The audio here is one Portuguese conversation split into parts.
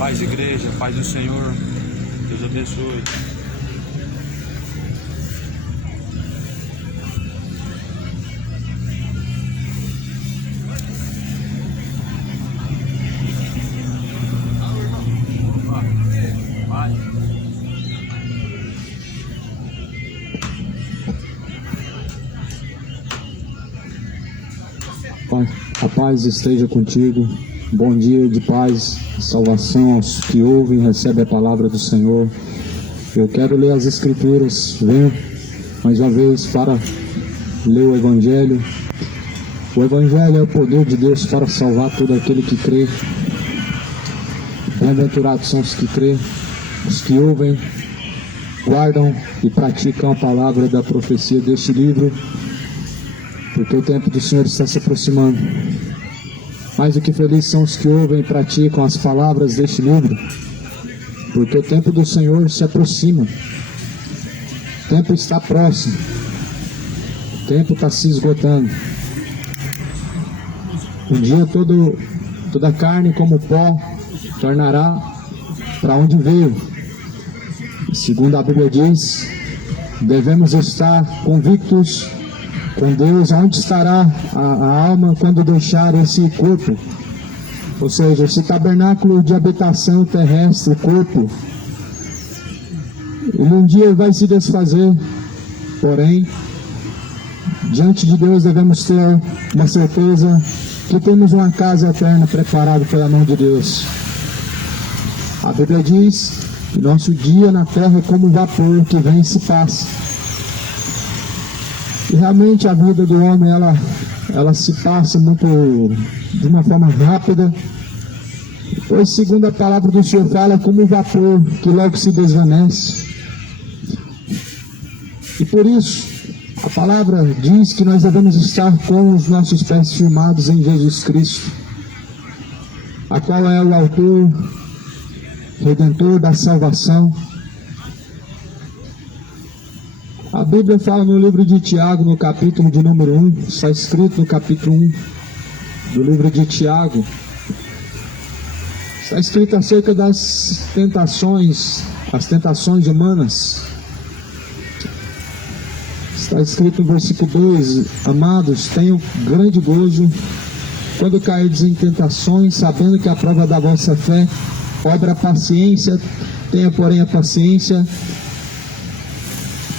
Paz, igreja, paz do Senhor. Deus abençoe. A paz esteja contigo. Bom dia de paz, salvação aos que ouvem e recebem a palavra do Senhor. Eu quero ler as Escrituras, venho mais uma vez para ler o Evangelho. O Evangelho é o poder de Deus para salvar todo aquele que crê. Bem-aventurados são os que crê, os que ouvem, guardam e praticam a palavra da profecia deste livro, porque o tempo do Senhor está se aproximando. Mais do que felizes são os que ouvem e praticam as palavras deste livro, porque o tempo do Senhor se aproxima. O tempo está próximo. O tempo está se esgotando. Um dia toda a carne como pó tornará para onde veio. Segundo a Bíblia diz, devemos estar convictos com Deus, onde estará a alma quando deixar esse corpo, ou seja, esse tabernáculo de habitação terrestre, corpo. Ele um dia vai se desfazer, porém, diante de Deus devemos ter uma certeza que temos uma casa eterna preparada pela mão de Deus. A Bíblia diz que nosso dia na terra é como vapor que vem e se passa. E realmente a vida do homem, ela se passa de uma forma rápida, pois segundo a palavra do Senhor fala, como um vapor que logo se desvanece. E por isso, a palavra diz que nós devemos estar com os nossos pés firmados em Jesus Cristo, a qual é o autor, redentor da salvação. A Bíblia fala no livro de Tiago, no capítulo de número 1, está escrito no capítulo 1 do livro de Tiago, está escrito acerca das tentações, as tentações humanas. Está escrito no versículo 2, amados, tenham grande gozo quando cairdes em tentações, sabendo que a prova da vossa fé obra a paciência. Tenha, porém, a paciência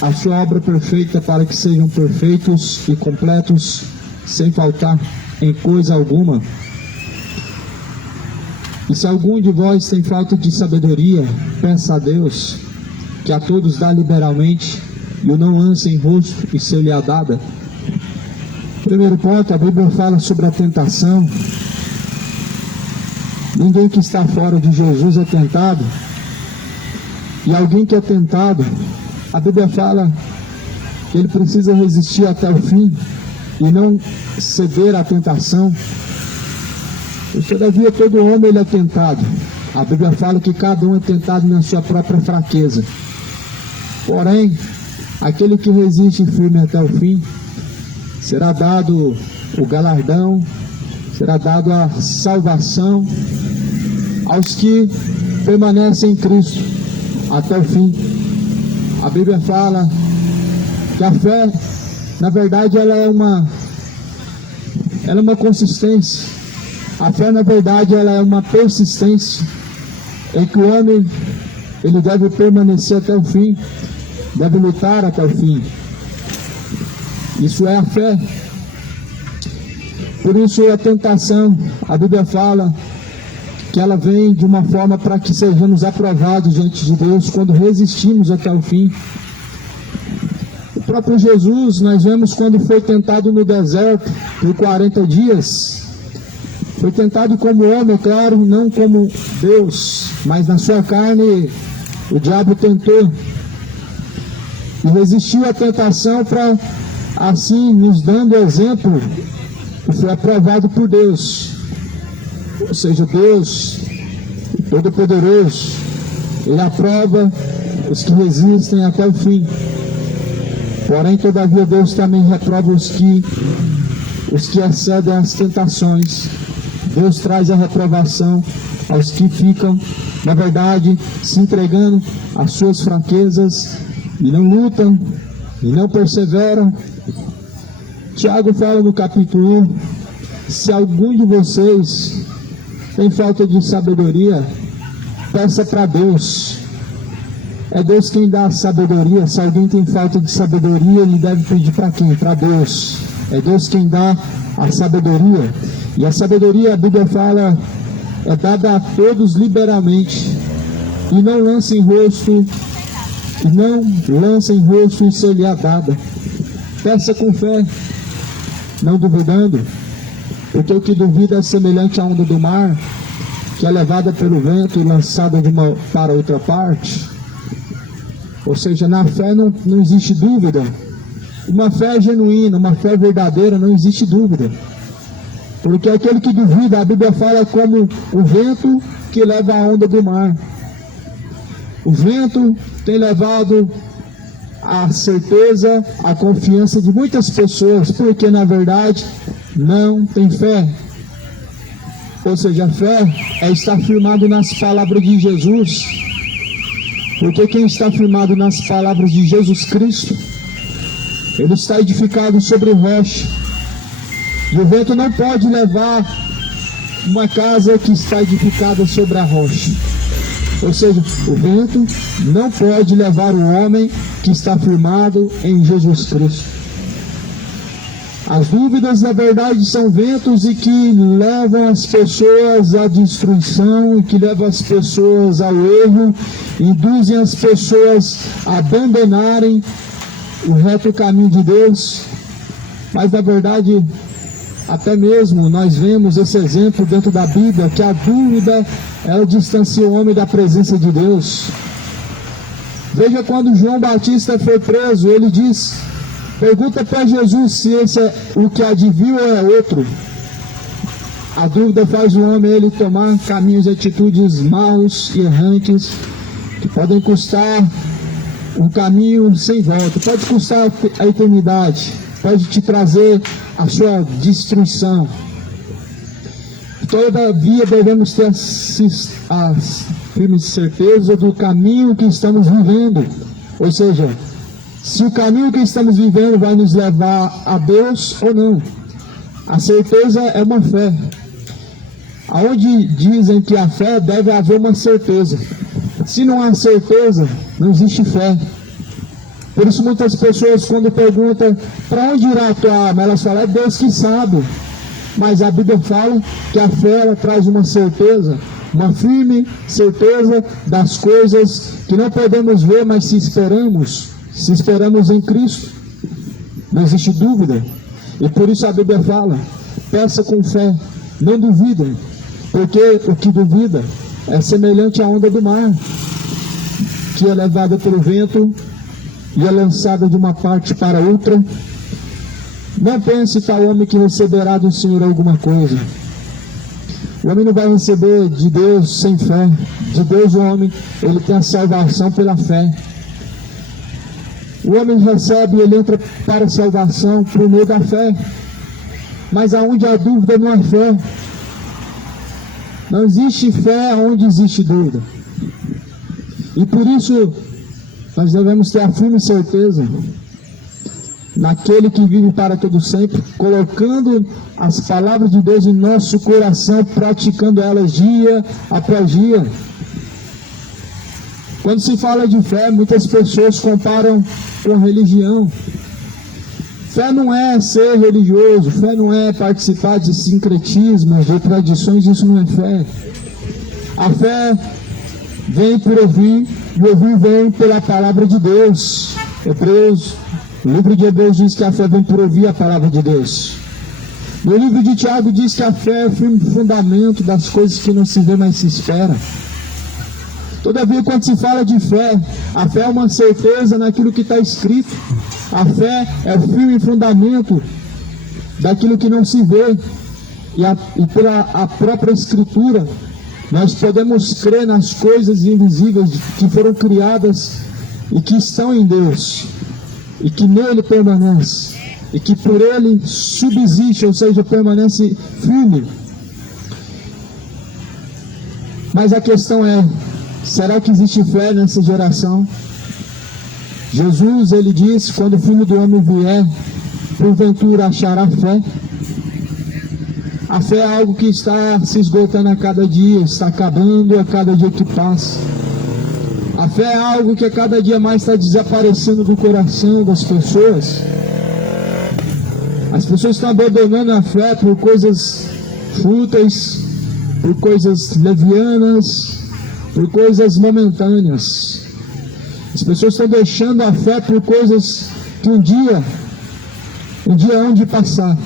a sua obra perfeita, para que sejam perfeitos e completos, sem faltar em coisa alguma. E se algum de vós tem falta de sabedoria, peça a Deus, que a todos dá liberalmente, e o não ance em rosto, e ser-lhe-á dada. Primeiro ponto, a Bíblia fala sobre a tentação. Ninguém que está fora de Jesus é tentado, e alguém que é tentado, a Bíblia fala que ele precisa resistir até o fim e não ceder à tentação. Todavia, todo homem ele é tentado. A Bíblia fala que cada um é tentado na sua própria fraqueza. Porém, aquele que resiste firme até o fim, será dado o galardão, será dado a salvação aos que permanecem em Cristo até o fim. A Bíblia fala que a fé, na verdade, ela é uma consistência. A fé, na verdade, ela é uma persistência em que o homem ele deve permanecer até o fim, deve lutar até o fim. Isso é a fé. Por isso a tentação, a Bíblia fala que ela vem de uma forma para que sejamos aprovados diante de Deus quando resistimos até o fim. O próprio Jesus, nós vemos quando foi tentado no deserto por 40 dias. Foi tentado como homem, claro, não como Deus, mas na sua carne o diabo tentou e resistiu à tentação para assim nos dando exemplo que foi aprovado por Deus. Ou seja, Deus Todo-Poderoso, Ele aprova os que resistem até o fim. Porém, todavia, Deus também reprova os que excedem às tentações. Deus traz a reprovação aos que ficam, na verdade, se entregando às suas fraquezas e não lutam e não perseveram. Tiago fala no capítulo 1, se algum de vocês tem falta de sabedoria, peça para Deus. É Deus quem dá a sabedoria. Se alguém tem falta de sabedoria, ele deve pedir para quem? Para Deus. É Deus quem dá a sabedoria. E a sabedoria, a Bíblia fala, é dada a todos liberalmente. E não lança em rosto, e se lhe é dada. Peça com fé, não duvidando, porque o que duvida é semelhante à onda do mar, que é levada pelo vento e lançada de uma para outra parte. Ou seja, na fé não existe dúvida. Uma fé genuína, uma fé verdadeira, não existe dúvida. Porque aquele que duvida, a Bíblia fala como o vento que leva a onda do mar. O vento tem levado a certeza, a confiança de muitas pessoas, porque na verdade não tem fé. Ou seja, a fé é estar firmado nas palavras de Jesus. Porque quem está firmado nas palavras de Jesus Cristo, ele está edificado sobre rocha. E o vento não pode levar uma casa que está edificada sobre a rocha. Ou seja, o vento não pode levar o homem que está firmado em Jesus Cristo. As dúvidas, na verdade, são ventos e que levam as pessoas à destruição, que levam as pessoas ao erro, induzem as pessoas a abandonarem o reto caminho de Deus. Mas, na verdade, até mesmo nós vemos esse exemplo dentro da Bíblia, que a dúvida, ela distancia o homem da presença de Deus. Veja quando João Batista foi preso, ele diz... Pergunta para Jesus se esse é o que adivinha ou é outro. A dúvida faz o homem ele tomar caminhos e atitudes maus e errantes, que podem custar um caminho sem volta, pode custar a eternidade, pode te trazer a sua destruição. Todavia devemos ter a firme certeza do caminho que estamos vivendo. Ou seja, se o caminho que estamos vivendo vai nos levar a Deus ou não. A certeza é uma fé. Aonde dizem que a fé, deve haver uma certeza. Se não há certeza, não existe fé. Por isso muitas pessoas, quando perguntam para onde irá a tua alma, elas falam, é Deus que sabe. Mas a Bíblia fala que a fé ela traz uma certeza, uma firme certeza das coisas que não podemos ver, mas se esperamos em Cristo, não existe dúvida. E por isso a Bíblia fala, peça com fé, não duvidem, porque o que duvida é semelhante à onda do mar, que é levada pelo vento e é lançada de uma parte para outra. Não pense tal homem que receberá do Senhor alguma coisa. O homem não vai receber de Deus sem fé. De Deus o homem, ele tem a salvação pela fé. O homem recebe e ele entra para a salvação por meio da fé. Mas aonde há dúvida não há fé. Não existe fé onde existe dúvida. E por isso nós devemos ter a firme certeza naquele que vive para todo sempre, colocando as palavras de Deus em nosso coração, praticando elas dia após dia. Quando se fala de fé, muitas pessoas comparam com religião. Fé não é ser religioso, fé não é participar de sincretismos, de tradições, isso não é fé. A fé vem por ouvir, e ouvir vem pela palavra de Deus. O livro de Hebreus diz que a fé vem por ouvir a palavra de Deus. No livro de Tiago diz que a fé é o firme fundamento das coisas que não se vê, mas se espera. Todavia, quando se fala de fé, a fé é uma certeza naquilo que está escrito. A fé é o firme fundamento daquilo que não se vê. E pela a própria Escritura, nós podemos crer nas coisas invisíveis que foram criadas e que estão em Deus, e que nele permanece, e que por ele subsiste, ou seja, permanece firme. Mas a questão é, será que existe fé nessa geração? Jesus, ele disse, quando o Filho do Homem vier, porventura achará fé? A fé é algo que está se esgotando a cada dia, está acabando a cada dia que passa. A fé é algo que a cada dia mais está desaparecendo do coração das pessoas. As pessoas estão abandonando a fé por coisas fúteis, por coisas levianas, por coisas momentâneas. As pessoas estão deixando a fé por coisas que um dia hão de passar.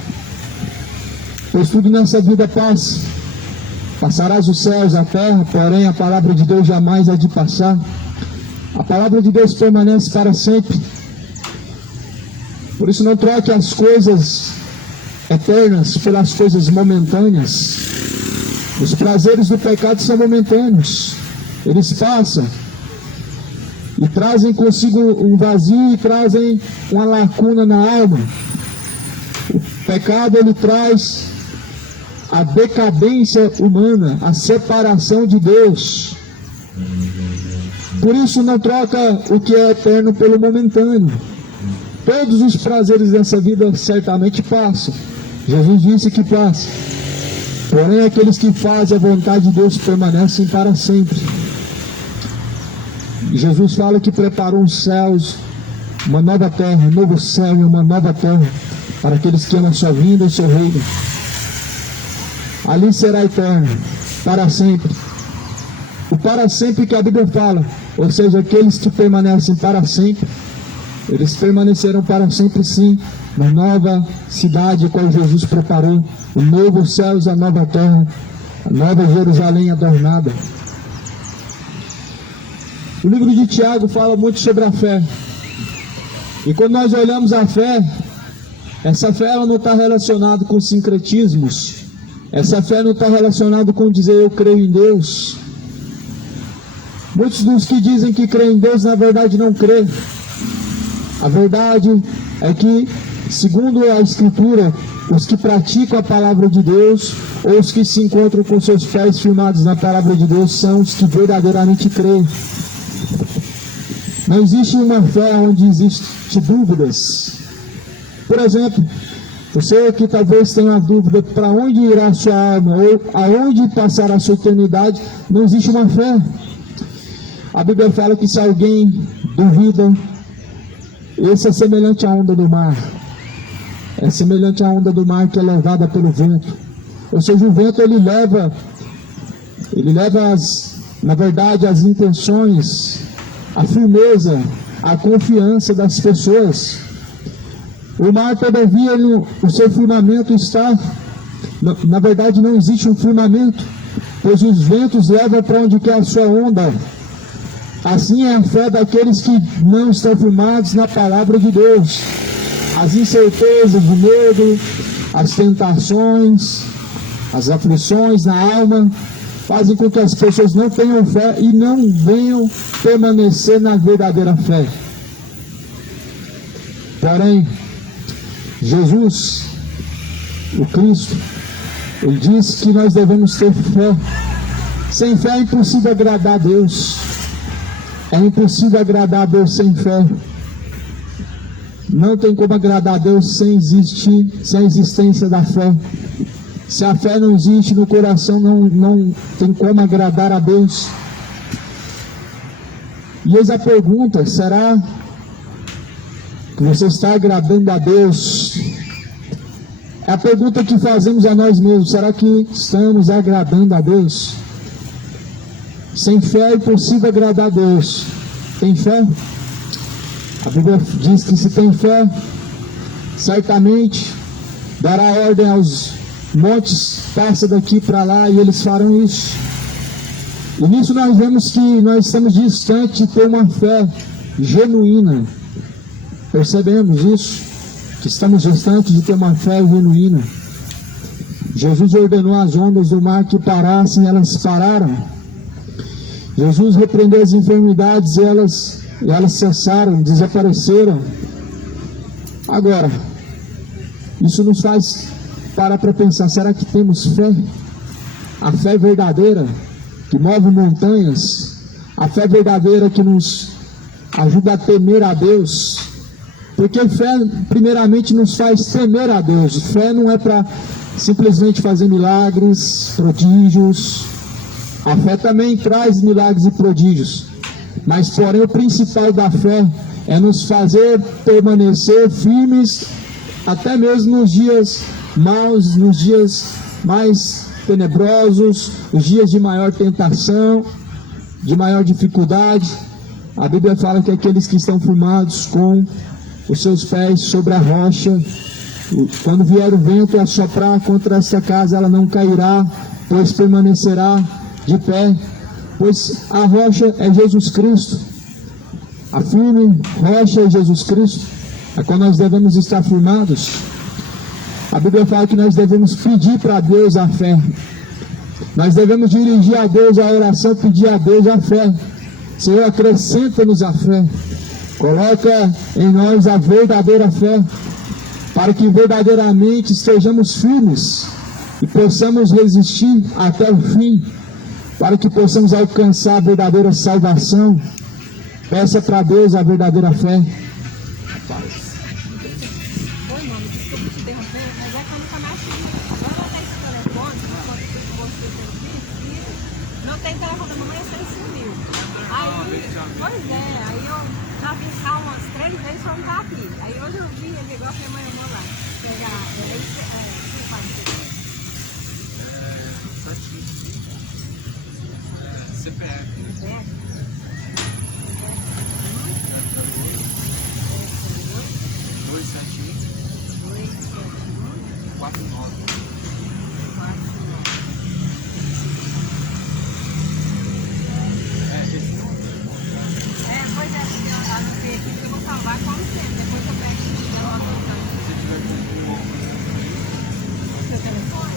Pois tudo nessa vida passa. Passarás os céus, a terra, porém a palavra de Deus jamais há de passar. A palavra de Deus permanece para sempre. Por isso não troque as coisas eternas pelas coisas momentâneas. Os prazeres do pecado são momentâneos. Eles passam e trazem consigo um vazio e trazem uma lacuna na alma. O pecado, ele traz a decadência humana, a separação de Deus. Por isso não troca o que é eterno pelo momentâneo. Todos os prazeres dessa vida certamente passam. Jesus disse que passa. Porém, aqueles que fazem a vontade de Deus permanecem para sempre. E Jesus fala que preparou os céus, uma nova terra, um novo céu e uma nova terra, para aqueles que amam a sua vinda e o seu reino. Ali será eterno, para sempre. O para sempre que a Bíblia fala, ou seja, aqueles que permanecem para sempre, eles permanecerão para sempre sim, na nova cidade qual Jesus preparou, o novo céu e a nova terra, a nova Jerusalém adornada. O livro de Tiago fala muito sobre a fé. E quando nós olhamos a fé, essa fé ela não está relacionada com sincretismos. Essa fé não está relacionada com dizer eu creio em Deus. Muitos dos que dizem que creem em Deus, na verdade não creem. A verdade é que, segundo a Escritura, os que praticam a palavra de Deus, ou os que se encontram com seus pés firmados na palavra de Deus, são os que verdadeiramente creem. Não existe uma fé onde existem dúvidas. Por exemplo, você que talvez tenha uma dúvida para onde irá a sua alma, ou aonde passará a sua eternidade, não existe uma fé. A Bíblia fala que se alguém duvida, esse é semelhante à onda do mar. É semelhante à onda do mar que é levada pelo vento. Ou seja, o vento ele leva na verdade, as intenções, a firmeza, a confiança das pessoas. O mar, todavia, o seu firmamento está... Na verdade, não existe um firmamento, pois os ventos levam para onde quer a sua onda. Assim é a fé daqueles que não estão firmados na palavra de Deus. As incertezas, o medo, as tentações, as aflições na alma, fazem com que as pessoas não tenham fé e não venham permanecer na verdadeira fé. Porém, Jesus, o Cristo, ele diz que nós devemos ter fé. Sem fé é impossível agradar a Deus. É impossível agradar a Deus sem fé. Não tem como agradar a Deus sem a existência da fé. Se a fé não existe no coração, não tem como agradar a Deus. E eis a pergunta: será que você está agradando a Deus? É a pergunta que fazemos a nós mesmos: será que estamos agradando a Deus? Sem fé é impossível agradar a Deus. Tem fé? A Bíblia diz que se tem fé, certamente dará ordem aos montes, passa daqui para lá, e eles farão isso. E nisso nós vemos que nós estamos distantes de ter uma fé genuína. Percebemos isso? Que estamos distantes de ter uma fé genuína. Jesus ordenou as ondas do mar que parassem, e elas pararam. Jesus repreendeu as enfermidades e elas cessaram, desapareceram. Agora, isso nos faz parar para pensar: será que temos fé? A fé verdadeira? que move montanhas, a fé verdadeira que nos ajuda a temer a Deus, porque fé primeiramente nos faz temer a Deus. Fé não é para simplesmente fazer milagres, prodígios. A fé também traz milagres e prodígios, mas porém o principal da fé é nos fazer permanecer firmes até mesmo nos dias maus, nos dias mais tenebrosos, os dias de maior tentação, de maior dificuldade. A Bíblia fala que aqueles que estão firmados com os seus pés sobre a rocha, quando vier o vento a soprar contra esta casa, ela não cairá, pois permanecerá de pé, pois a rocha é Jesus Cristo. A firme rocha é Jesus Cristo, a qual nós devemos estar firmados. A Bíblia fala que nós devemos pedir para Deus a fé. Nós devemos dirigir a Deus a oração, pedir a Deus a fé. Senhor, acrescenta-nos a fé. Coloca em nós a verdadeira fé, para que verdadeiramente estejamos firmes e possamos resistir até o fim, para que possamos alcançar a verdadeira salvação. Peça para Deus a verdadeira fé. Oi, mano, desculpa te interromper, mas é que eu nunca mais tive. Agora eu tenho esse telefone, você pelo filho, não tem telefone da mamãe, você sumiu. Aí, pois é, aí eu já vim cá umas 3 vezes pra não estar aqui. Aí hoje eu vi, ele igual a minha mãe mandou lá. Pegar, CPF. CPF? 49. Pois é, porque eu anotei aqui que eu vou salvar como sempre. Depois eu pego e anoto o seu telefone.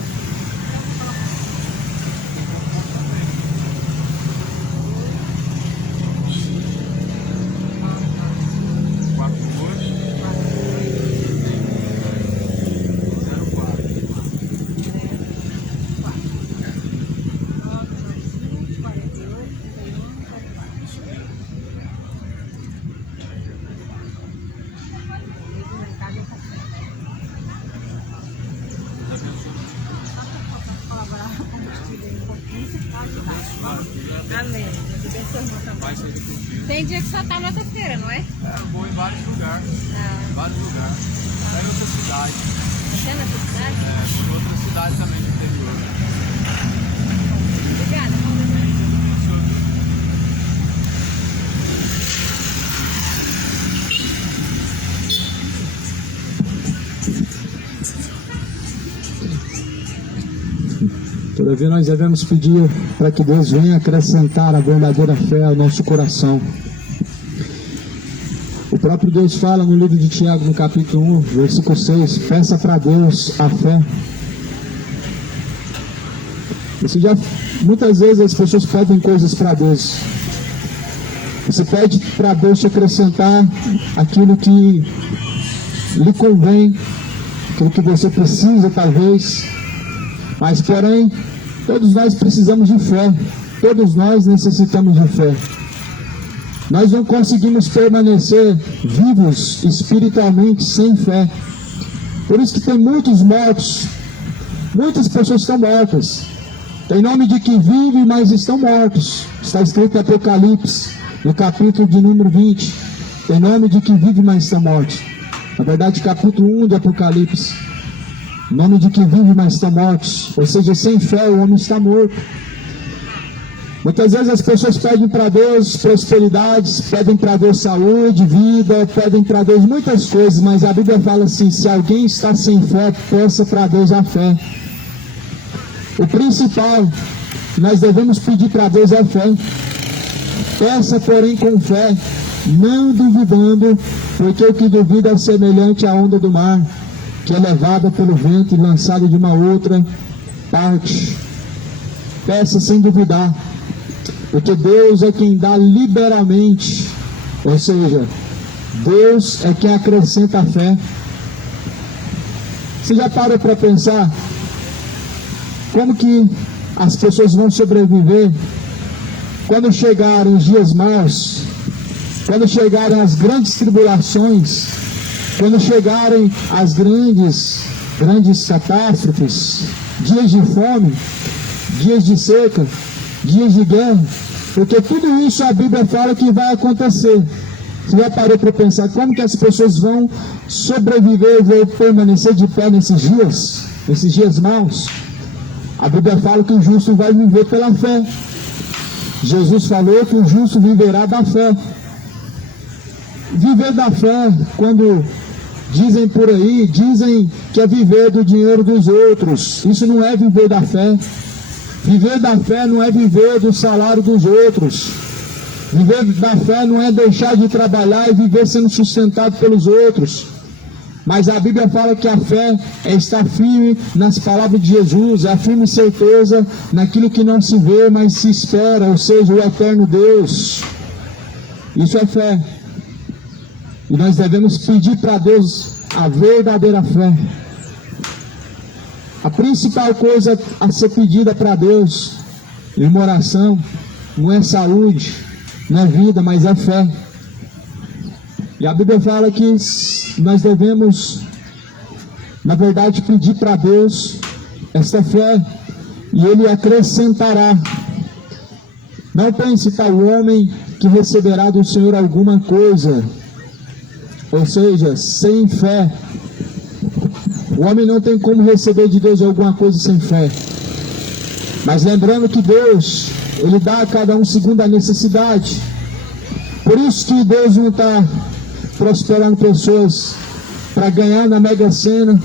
Amém. Tem dia que só tá na feira, não é? Eu vou em vários lugares. Vários lugares. Até em outra cidade. Até na sua cidade? Vou em outra cidade também do interior. Obrigada, Todavia nós devemos pedir para que Deus venha acrescentar a verdadeira fé ao nosso coração. O próprio Deus fala no livro de Tiago, no capítulo 1, versículo 6, peça para Deus a fé. Muitas vezes as pessoas pedem coisas para Deus. Você pede para Deus te acrescentar aquilo que lhe convém, aquilo que você precisa talvez, mas porém, todos nós precisamos de fé, todos nós necessitamos de fé. Nós não conseguimos permanecer vivos espiritualmente sem fé. Por isso que tem muitos mortos, muitas pessoas estão mortas. Tem nome de que vivem, mas estão mortos. Está escrito em Apocalipse, no capítulo de número 20. Tem nome de que vive, mas estão mortos. Na verdade, capítulo 1 de Apocalipse. Nome de que vive, mas estão mortos. Ou seja, sem fé o homem está morto. Muitas vezes as pessoas pedem para Deus prosperidades, pedem para Deus saúde, vida, pedem para Deus muitas coisas, mas a Bíblia fala assim, se alguém está sem fé, peça para Deus a fé. O principal que nós devemos pedir para Deus é fé. Peça, porém, com fé, não duvidando, porque o que duvida é semelhante à onda do mar, que é levada pelo vento e lançada de uma outra parte. Peça sem duvidar, porque Deus é quem dá liberalmente, ou seja, Deus é quem acrescenta a fé. Você já parou para pensar como que as pessoas vão sobreviver quando chegarem os dias maus, quando chegarem as grandes tribulações, quando chegarem as grandes catástrofes, dias de fome, dias de seca, dias de guerra, porque tudo isso a Bíblia fala que vai acontecer. Você já parou para pensar como que as pessoas vão sobreviver, vão permanecer de pé nesses dias maus? A Bíblia fala que o justo vai viver pela fé. Jesus falou que o justo viverá da fé. Viver da fé, quando dizem por aí, dizem que é viver do dinheiro dos outros. Isso não é viver da fé. Viver da fé não é viver do salário dos outros. Viver da fé não é deixar de trabalhar e viver sendo sustentado pelos outros. Mas a Bíblia fala que a fé é estar firme nas palavras de Jesus, é a firme certeza naquilo que não se vê, mas se espera, ou seja, o eterno Deus. Isso é fé. E nós devemos pedir para Deus a verdadeira fé. A principal coisa a ser pedida para Deus em uma oração não é saúde, não é vida, mas é fé. E a Bíblia fala que nós devemos, na verdade, pedir para Deus esta fé, e Ele acrescentará. Não pense tal homem que receberá do Senhor alguma coisa, ou seja, sem fé. O homem não tem como receber de Deus alguma coisa sem fé. Mas lembrando que Deus, Ele dá a cada um segundo a necessidade. Por isso que Deus não está prosperando pessoas para ganhar na Mega Sena,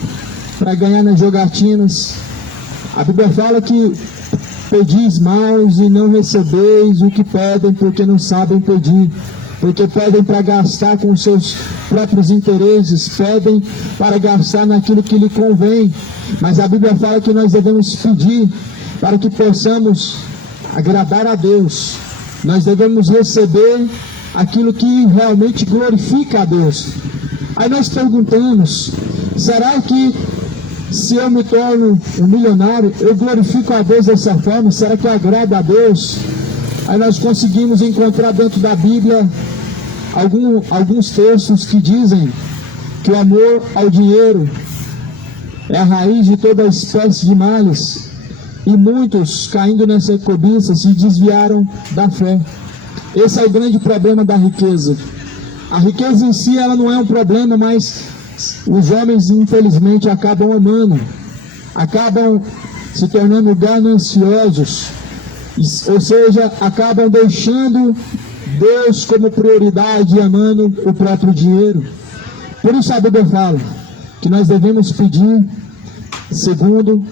para ganhar nas jogatinas. A Bíblia fala que pedis maus e não recebeis o que pedem, porque não sabem pedir. Porque pedem para gastar com os seus próprios interesses, pedem para gastar naquilo que lhe convém. Mas a Bíblia fala que nós devemos pedir para que possamos agradar a Deus. Nós devemos receber aquilo que realmente glorifica a Deus. Aí nós perguntamos, será que se eu me torno um milionário, eu glorifico a Deus dessa forma? Será que agrada a Deus? Aí nós conseguimos encontrar dentro da Bíblia alguns textos que dizem que o amor ao dinheiro é a raiz de toda espécie de males, e muitos, caindo nessa cobiça, se desviaram da fé. Esse é o grande problema da riqueza. A riqueza em si, ela não é um problema, mas os homens, infelizmente, acabam amando, acabam se tornando gananciosos, ou seja, acabam deixando Deus como prioridade e amando o próprio dinheiro. Por isso a Bíblia fala que nós devemos pedir segundo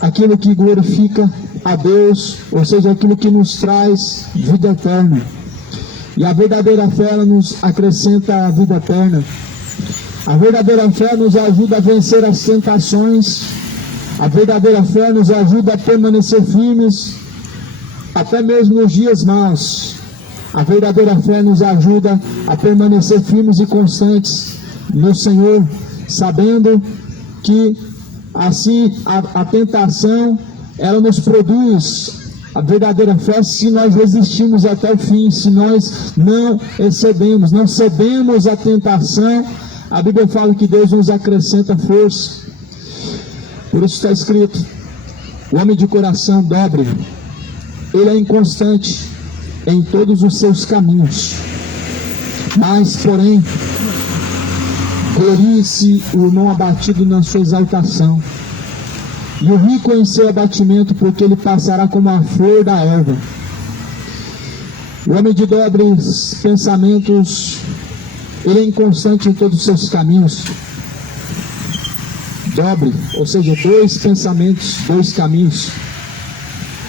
aquilo que glorifica a Deus, ou seja, aquilo que nos traz vida eterna. E a verdadeira fé, ela nos acrescenta a vida eterna. A verdadeira fé nos ajuda a vencer as tentações. A verdadeira fé nos ajuda a permanecer firmes até mesmo nos dias maus. A verdadeira fé nos ajuda a permanecer firmes e constantes no Senhor, sabendo que assim a tentação, ela nos produz a verdadeira fé se nós resistimos até o fim, se nós não excedemos, não cedemos à tentação. A Bíblia fala que Deus nos acrescenta força. Por isso está escrito, o homem de coração dobre, ele é inconstante em todos os seus caminhos, mas porém glorie-se o irmão abatido na sua exaltação, e o rico em seu abatimento, porque ele passará como a flor da erva. O homem de dobres pensamentos, ele é inconstante em todos os seus caminhos. Dobre, ou seja, dois pensamentos, dois caminhos.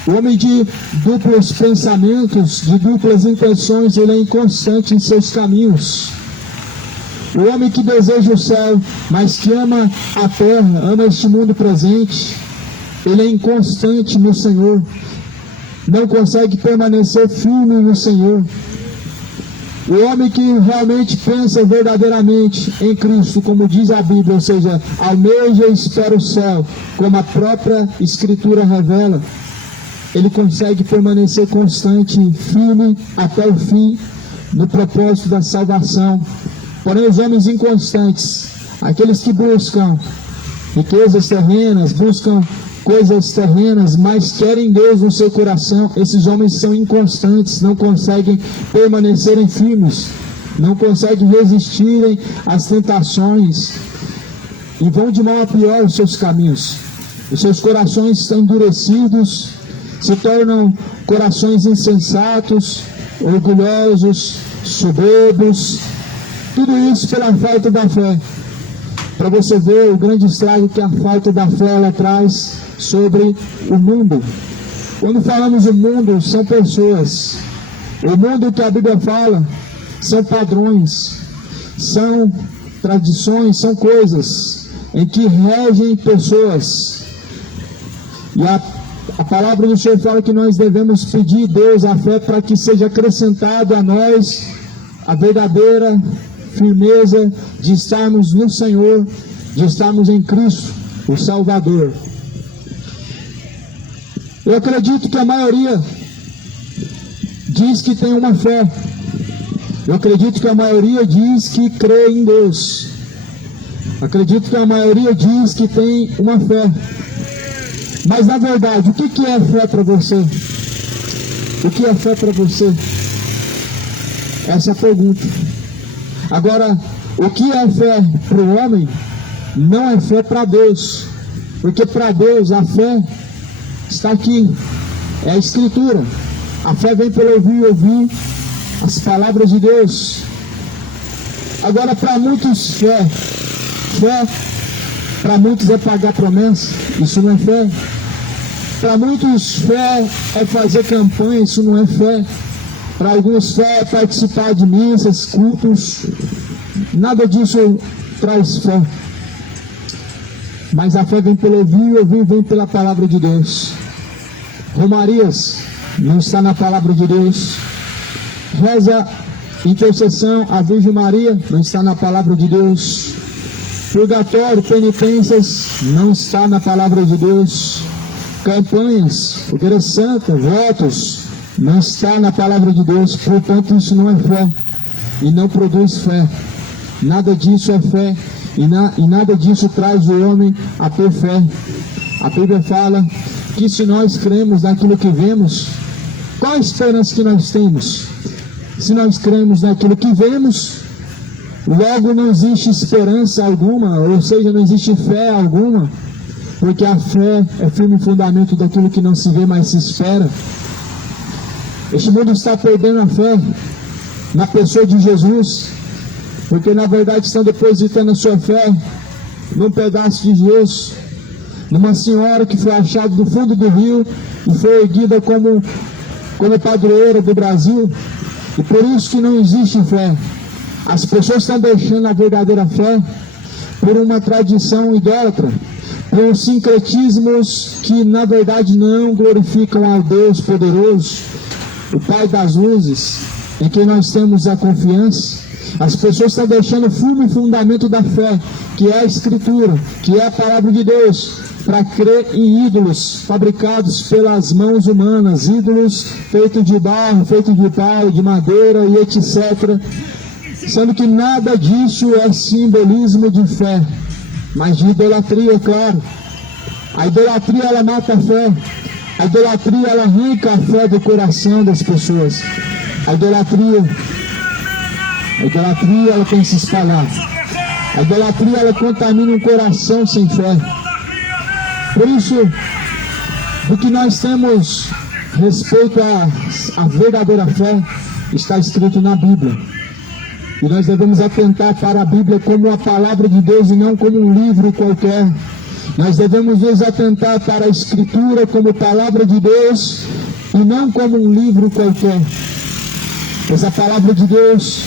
O homem de duplos pensamentos, de duplas intenções, ele é inconstante em seus caminhos. O homem que deseja o céu, mas que ama a terra, ama este mundo presente, ele é inconstante no Senhor, não consegue permanecer firme no Senhor. O homem que realmente pensa verdadeiramente em Cristo, como diz a Bíblia, ou seja, almeja e espera o céu, como a própria Escritura revela, ele consegue permanecer constante, firme até o fim, no propósito da salvação. Porém, os homens inconstantes, aqueles que buscam riquezas terrenas, buscam coisas terrenas, mas querem Deus no seu coração, esses homens são inconstantes, não conseguem permanecerem firmes, não conseguem resistirem às tentações e vão de mal a pior os seus caminhos. Os seus corações estão endurecidos, se tornam corações insensatos, orgulhosos, soberbos, tudo isso pela falta da fé. Para você ver o grande estrago que a falta da fé ela traz sobre o mundo. Quando falamos do mundo, são pessoas. O mundo que a Bíblia fala são padrões, são tradições, são coisas em que regem pessoas. E a palavra do Senhor fala que nós devemos pedir a Deus a fé para que seja acrescentado a nós a verdadeira firmeza de estarmos no Senhor, de estarmos em Cristo, o Salvador. Eu acredito que a maioria diz que tem uma fé. Eu acredito que a maioria diz que crê em Deus. Acredito que a maioria diz que tem uma fé. Mas na verdade, o que é fé para você? O que é fé para você? Essa é a pergunta. Agora, o que é fé para o homem não é fé para Deus, porque para Deus a fé está aqui, é a Escritura. A fé vem pelo ouvir as palavras de Deus. Agora, para muitos fé para muitos é pagar promessa, isso não é fé. Para muitos fé é fazer campanha, isso não é fé. Para alguns fé é participar de missas, cultos, nada disso traz fé. Mas a fé vem pelo ouvir vem pela palavra de Deus. Romarias não está na palavra de Deus. Reza, intercessão à Virgem Maria não está na palavra de Deus. Purgatório, penitências não está na palavra de Deus. Campanhas, fogueira santa, votos não está na palavra de Deus. Portanto, isso não é fé e não produz fé. Nada disso é fé e nada disso traz o homem a ter fé. A Bíblia fala que se nós cremos naquilo que vemos, qual a esperança que nós temos? Se nós cremos naquilo que vemos, logo não existe esperança alguma, ou seja, não existe fé alguma, porque a fé é firme fundamento daquilo que não se vê, mas se espera. Este mundo está perdendo a fé na pessoa de Jesus, porque na verdade estão depositando a sua fé num pedaço de gesso, numa senhora que foi achada do fundo do rio e foi erguida como padroeira do Brasil, e por isso que não existe fé. As pessoas estão deixando a verdadeira fé por uma tradição idólatra, por sincretismos que na verdade não glorificam ao Deus poderoso, o Pai das luzes, em quem nós temos a confiança. As pessoas estão deixando o firme fundamento da fé, que é a Escritura, que é a palavra de Deus, para crer em ídolos fabricados pelas mãos humanas, ídolos feitos de barro, feitos de pau, de madeira e etc. Sendo que nada disso é simbolismo de fé, mas de idolatria, claro. A idolatria, ela mata a fé. A idolatria, ela arranca a fé do coração das pessoas. A idolatria, ela tem que se espalhar. A idolatria, ela contamina um coração sem fé. Por isso, do que nós temos respeito à verdadeira fé, está escrito na Bíblia. E nós devemos atentar para a Bíblia como a palavra de Deus e não como um livro qualquer. Nós devemos nos atentar para a Escritura como palavra de Deus e não como um livro qualquer. Essa palavra de Deus,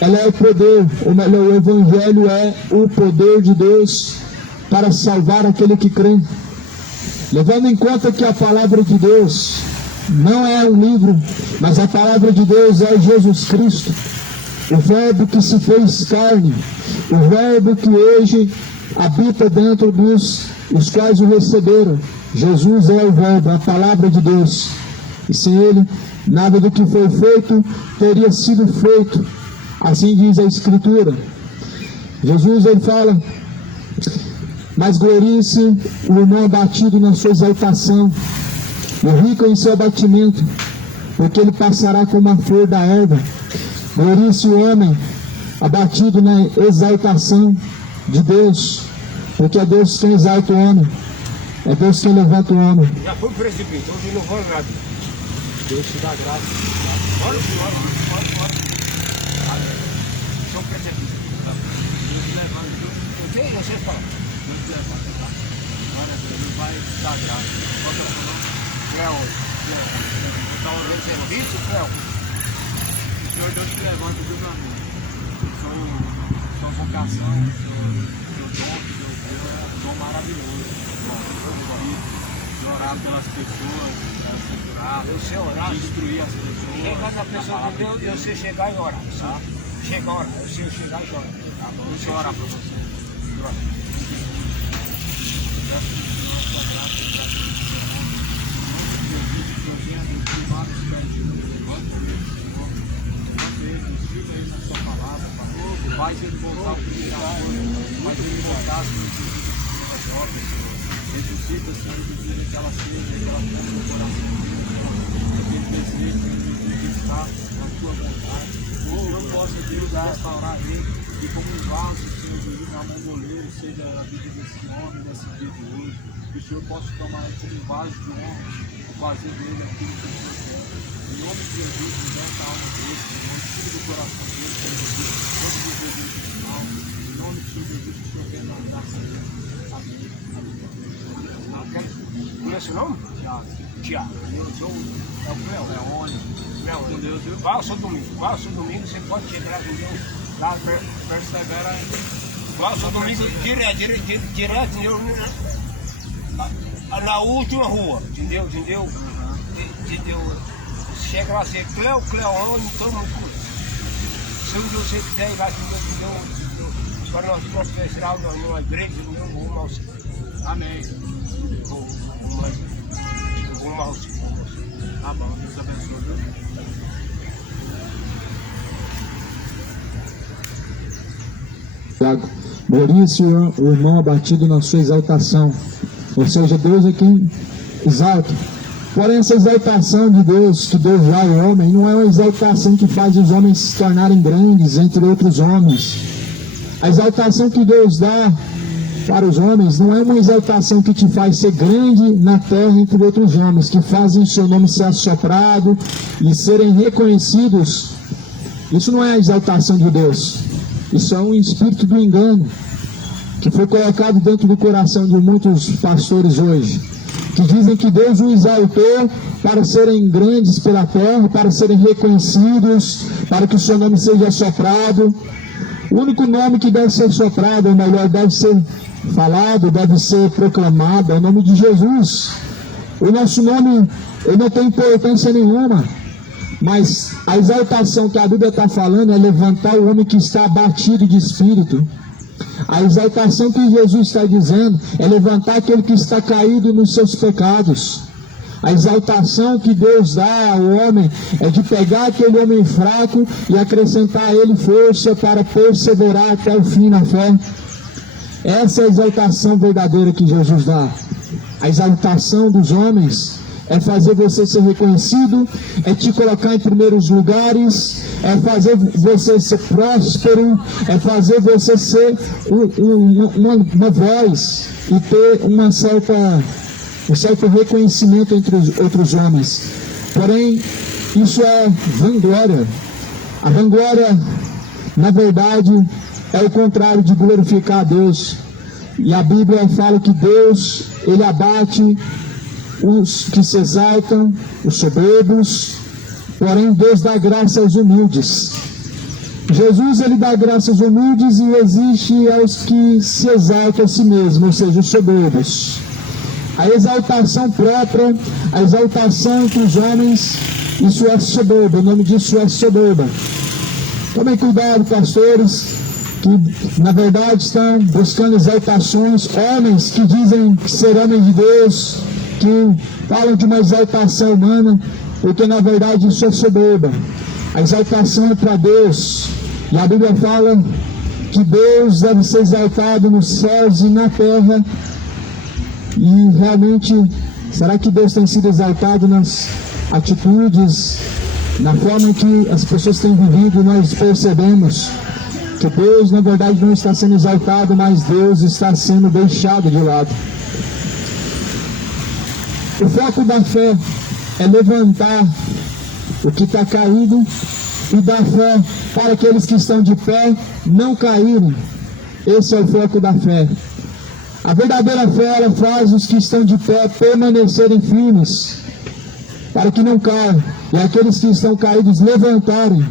ela é o poder, ou melhor, o Evangelho é o poder de Deus para salvar aquele que crê. Levando em conta que a palavra de Deus não é um livro, mas a palavra de Deus é Jesus Cristo, o Verbo que se fez carne, o Verbo que hoje habita dentro dos quais o receberam. Jesus é o Verbo, a palavra de Deus. E sem Ele, nada do que foi feito teria sido feito. Assim diz a Escritura. Jesus, ele fala: mas glorie-se o irmão abatido na sua exaltação, o rico em seu abatimento, porque ele passará como a flor da erva. Glorie-se o homem abatido na exaltação de Deus, porque é Deus quem exalta o homem, é Deus quem levanta o homem. Já foi precipício, hoje não vou nada. Deus te dá graça. Bora. São precipícios. Deus te levanta. Eu tenho, você fala. Deus te levanta, tá? Glória a Deus, Ele vai te dar graça. Qual que é o seu nome? Cléo. Vou dar uma vez pra você. Serviço, Cléo. O Senhor Deus te levanta, viu, meu amigo? Sua vocação, seu dom que Deus deu é um dom maravilhoso. De orar pelas pessoas, se curar, Eu sei orar. de instruir as pessoas. Chegar na pessoa de Deus, eu sei chegar e orar. Tá? Chega a orar, eu sei chegar e orar. Tá bom, deixa eu orar pra você. Faz ele voltar ao primeiro amor, faz ele voltar às suas obras, Senhor. Ressuscita, Senhor, e deseja que ela seja, que ela tenha no coração, que ele deseja, que está na tua vontade. Que o Senhor possa, Deus, restaurar ele e como um vaso, Senhor, Jesus, na mão do oleiro, seja a vida desse homem, nesse dia de hoje. Que o Senhor possa tomar ele como um vaso de honra e fazer dele aquilo que o Senhor quer. Em nome de Jesus, liberta a alma dele, Senhor, tira do coração dele, Senhor Jesus. Em nome de Jesus, que o Senhor venha dar graça a Deus. Amém. Conhece o nome? Tiago. Eu sou o Cléo. Leone. Com Deus, viu? Vai ao seu domingo. Você pode chegar com Deus lá Persevera ainda. vai ao seu domingo direto na última rua, entendeu? Entendeu? Chega lá, você Cleone, todo mundo curte. Se você quiser ir lá, entendeu? Para nós fechar numa igreja, entendeu? Vamos ao Senhor. Amém. Vamos ao Senhor. Tá bom, Deus abençoe, viu? Tiago, glorie-se o irmão abatido na sua exaltação. Ou seja, Deus é quem exalta. Porém, essa exaltação de Deus, que Deus dá ao homem, não é uma exaltação que faz os homens se tornarem grandes entre outros homens. A exaltação que Deus dá para os homens não é uma exaltação que te faz ser grande na terra entre outros homens, que fazem o seu nome ser assoprado e serem reconhecidos. Isso não é a exaltação de Deus. Isso é um espírito do engano que foi colocado dentro do coração de muitos pastores hoje, que dizem que Deus o exaltou para serem grandes pela terra, para serem reconhecidos, para que o seu nome seja assoprado. O único nome que deve ser soprado, ou melhor, deve ser falado, deve ser proclamado, é o nome de Jesus. O nosso nome, ele não tem importância nenhuma, mas a exaltação que a Bíblia está falando é levantar o homem que está abatido de espírito. A exaltação que Jesus está dizendo é levantar aquele que está caído nos seus pecados. A exaltação que Deus dá ao homem é de pegar aquele homem fraco e acrescentar a ele força para perseverar até o fim na fé. Essa é a exaltação verdadeira que Jesus dá. A exaltação dos homens é fazer você ser reconhecido, é te colocar em primeiros lugares, é fazer você ser próspero, é fazer você ser uma voz e ter um certo reconhecimento entre os outros homens. Porém, isso é vanglória. A vanglória, na verdade, é o contrário de glorificar a Deus. E a Bíblia fala que Deus, ele abate os que se exaltam, os soberbos, porém Deus dá graça aos humildes. Jesus, ele dá graça aos humildes e existe aos que se exaltam a si mesmos, ou seja, os soberbos. A exaltação própria, a exaltação entre os homens, isso é soberba, o nome disso é soberba. Tomem cuidado, pastores, que na verdade estão buscando exaltações, homens que dizem ser homens de Deus, que falam de uma exaltação humana, porque na verdade isso é soberba. A exaltação é para Deus, e a Bíblia fala que Deus deve ser exaltado nos céus e na terra. E realmente, será que Deus tem sido exaltado nas atitudes, na forma que as pessoas têm vivido? Nós percebemos que Deus na verdade não está sendo exaltado, mas Deus está sendo deixado de lado. O foco da fé é levantar o que está caído e dar fé para aqueles que estão de pé não caírem. Esse é o foco da fé. A verdadeira fé, ela faz os que estão de pé permanecerem firmes, para que não caiam, e aqueles que estão caídos levantarem.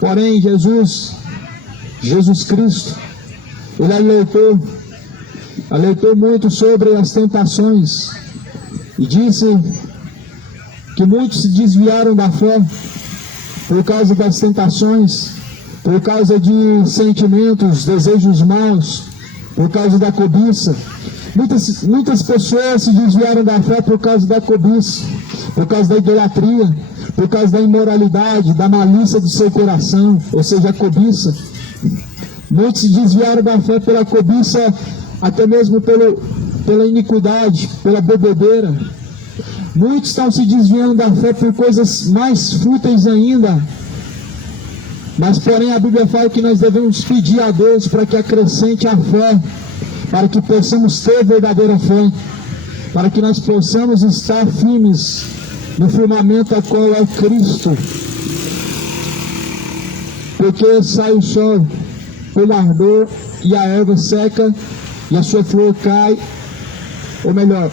Porém, Jesus Cristo, ele alertou muito sobre as tentações, e disse que muitos se desviaram da fé por causa das tentações, por causa de sentimentos, desejos maus, por causa da cobiça. Muitas pessoas se desviaram da fé por causa da cobiça, por causa da idolatria, por causa da imoralidade, da malícia do seu coração, ou seja, a cobiça. Muitos se desviaram da fé pela cobiça, até mesmo pela iniquidade, pela bebedeira. Muitos estão se desviando da fé por coisas mais fúteis ainda. Mas porém a Bíblia fala que nós devemos pedir a Deus para que acrescente a fé, para que possamos ter verdadeira fé, para que nós possamos estar firmes no firmamento a qual é Cristo. Porque sai o sol pelo ardor e a erva seca e a sua flor cai, ou melhor,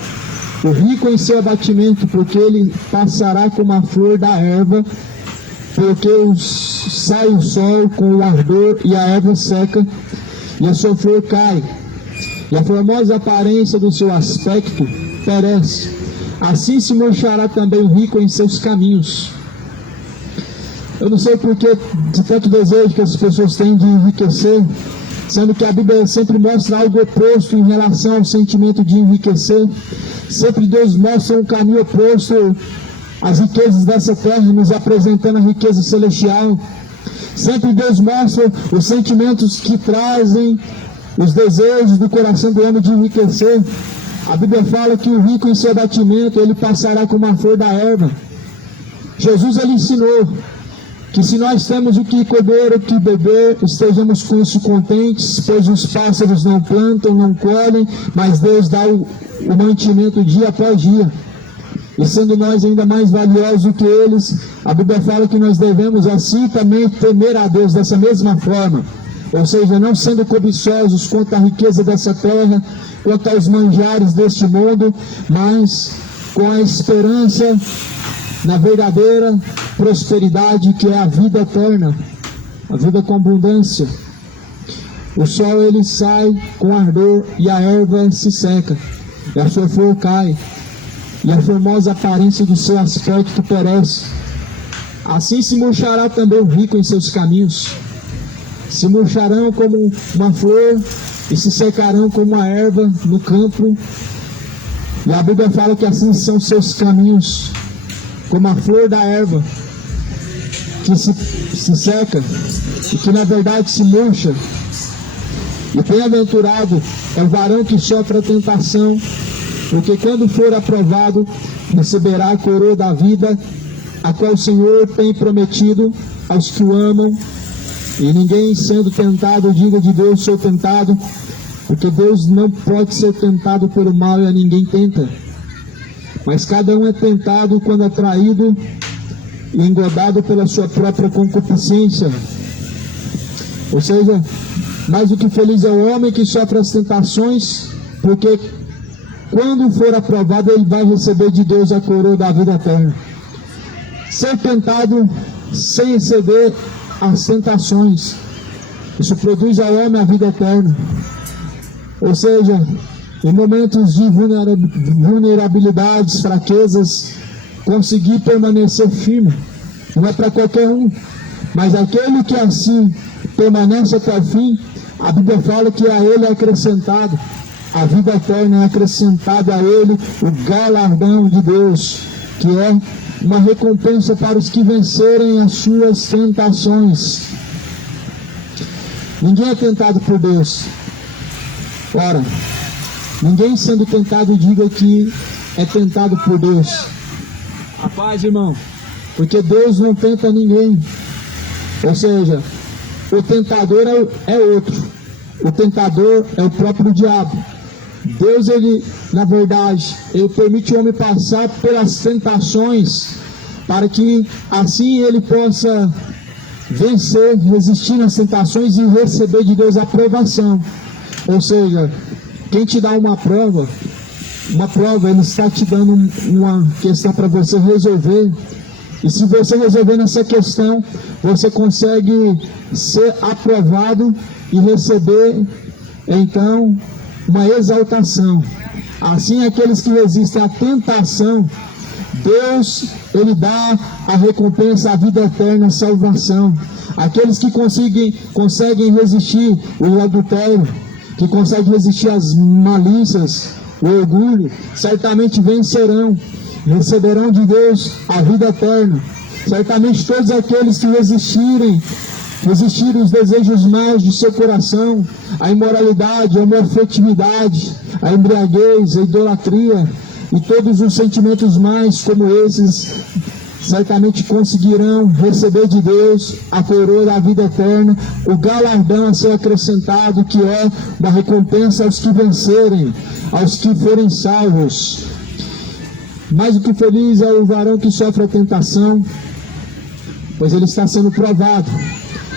o rico em seu abatimento, porque ele passará como a flor da erva, porque sai o sol com o ardor e a erva seca e a sua flor cai, e a formosa aparência do seu aspecto perece. Assim se murchará também o rico em seus caminhos. Eu não sei porque de tanto desejo que as pessoas têm de enriquecer, sendo que a Bíblia sempre mostra algo oposto em relação ao sentimento de enriquecer. Sempre Deus mostra um caminho oposto às riquezas dessa terra, nos apresentando a riqueza celestial. Sempre Deus mostra os sentimentos que trazem os desejos do coração do homem de enriquecer. A Bíblia fala que o rico em seu abatimento, ele passará como a flor da erva. Jesus, ele ensinou que se nós temos o que comer, o que beber, estejamos com isso contentes, pois os pássaros não plantam, não colhem, mas Deus dá o mantimento dia após dia. E sendo nós ainda mais valiosos do que eles, a Bíblia fala que nós devemos assim também temer a Deus dessa mesma forma. Ou seja, não sendo cobiçosos quanto à riqueza dessa terra, quanto aos manjares deste mundo, mas com a esperança na verdadeira prosperidade, que é a vida eterna, a vida com abundância. O sol, ele sai com ardor e a erva se seca, e a sua flor cai, e a formosa aparência do seu aspecto perece. Assim se murchará também o rico em seus caminhos. Se murcharão como uma flor e se secarão como a erva no campo. E a Bíblia fala que assim são seus caminhos, como a flor da erva, que se seca e que na verdade se murcha. E bem-aventurado é o varão que sofre a tentação, porque quando for aprovado, receberá a coroa da vida, a qual o Senhor tem prometido aos que o amam. E ninguém sendo tentado diga de Deus, sou tentado, porque Deus não pode ser tentado pelo mal e a ninguém tenta. Mas cada um é tentado quando atraído e engodado pela sua própria concupiscência. Ou seja, mais do que feliz é o homem que sofre as tentações, porque quando for aprovado, ele vai receber de Deus a coroa da vida eterna. Ser tentado sem exceder as tentações, isso produz ao homem a vida eterna. Ou seja, em momentos de vulnerabilidades, fraquezas, conseguir permanecer firme, não é para qualquer um, mas aquele que assim permanece até o fim, a Bíblia fala que a ele é acrescentado a vida eterna é acrescentada a ele o galardão de Deus, que é uma recompensa para os que vencerem as suas tentações. Ninguém é tentado por Deus. Ora, ninguém sendo tentado diga que é tentado por Deus. A paz, irmão, porque Deus não tenta ninguém. Ou seja, o tentador é outro. O tentador é o próprio diabo. Deus, ele, na verdade, ele permite o homem passar pelas tentações para que assim ele possa vencer, resistir nas tentações e receber de Deus a aprovação. Ou seja, quem te dá uma prova, ele está te dando uma questão para você resolver. E se você resolver nessa questão, você consegue ser aprovado e receber, então, uma exaltação. Assim, aqueles que resistem à tentação, Deus, ele dá a recompensa, a vida eterna, a salvação. Aqueles que conseguem resistir o adultério, que conseguem resistir às malícias, o orgulho, certamente vencerão, receberão de Deus a vida eterna. Certamente todos aqueles que resistirem os desejos maus de seu coração, a imoralidade, a homofetividade, a embriaguez, a idolatria e todos os sentimentos mais como esses, certamente conseguirão receber de Deus a coroa da vida eterna, o galardão a ser acrescentado, que é uma recompensa aos que vencerem, aos que forem salvos. Mais do que feliz é o varão que sofre a tentação, pois ele está sendo provado.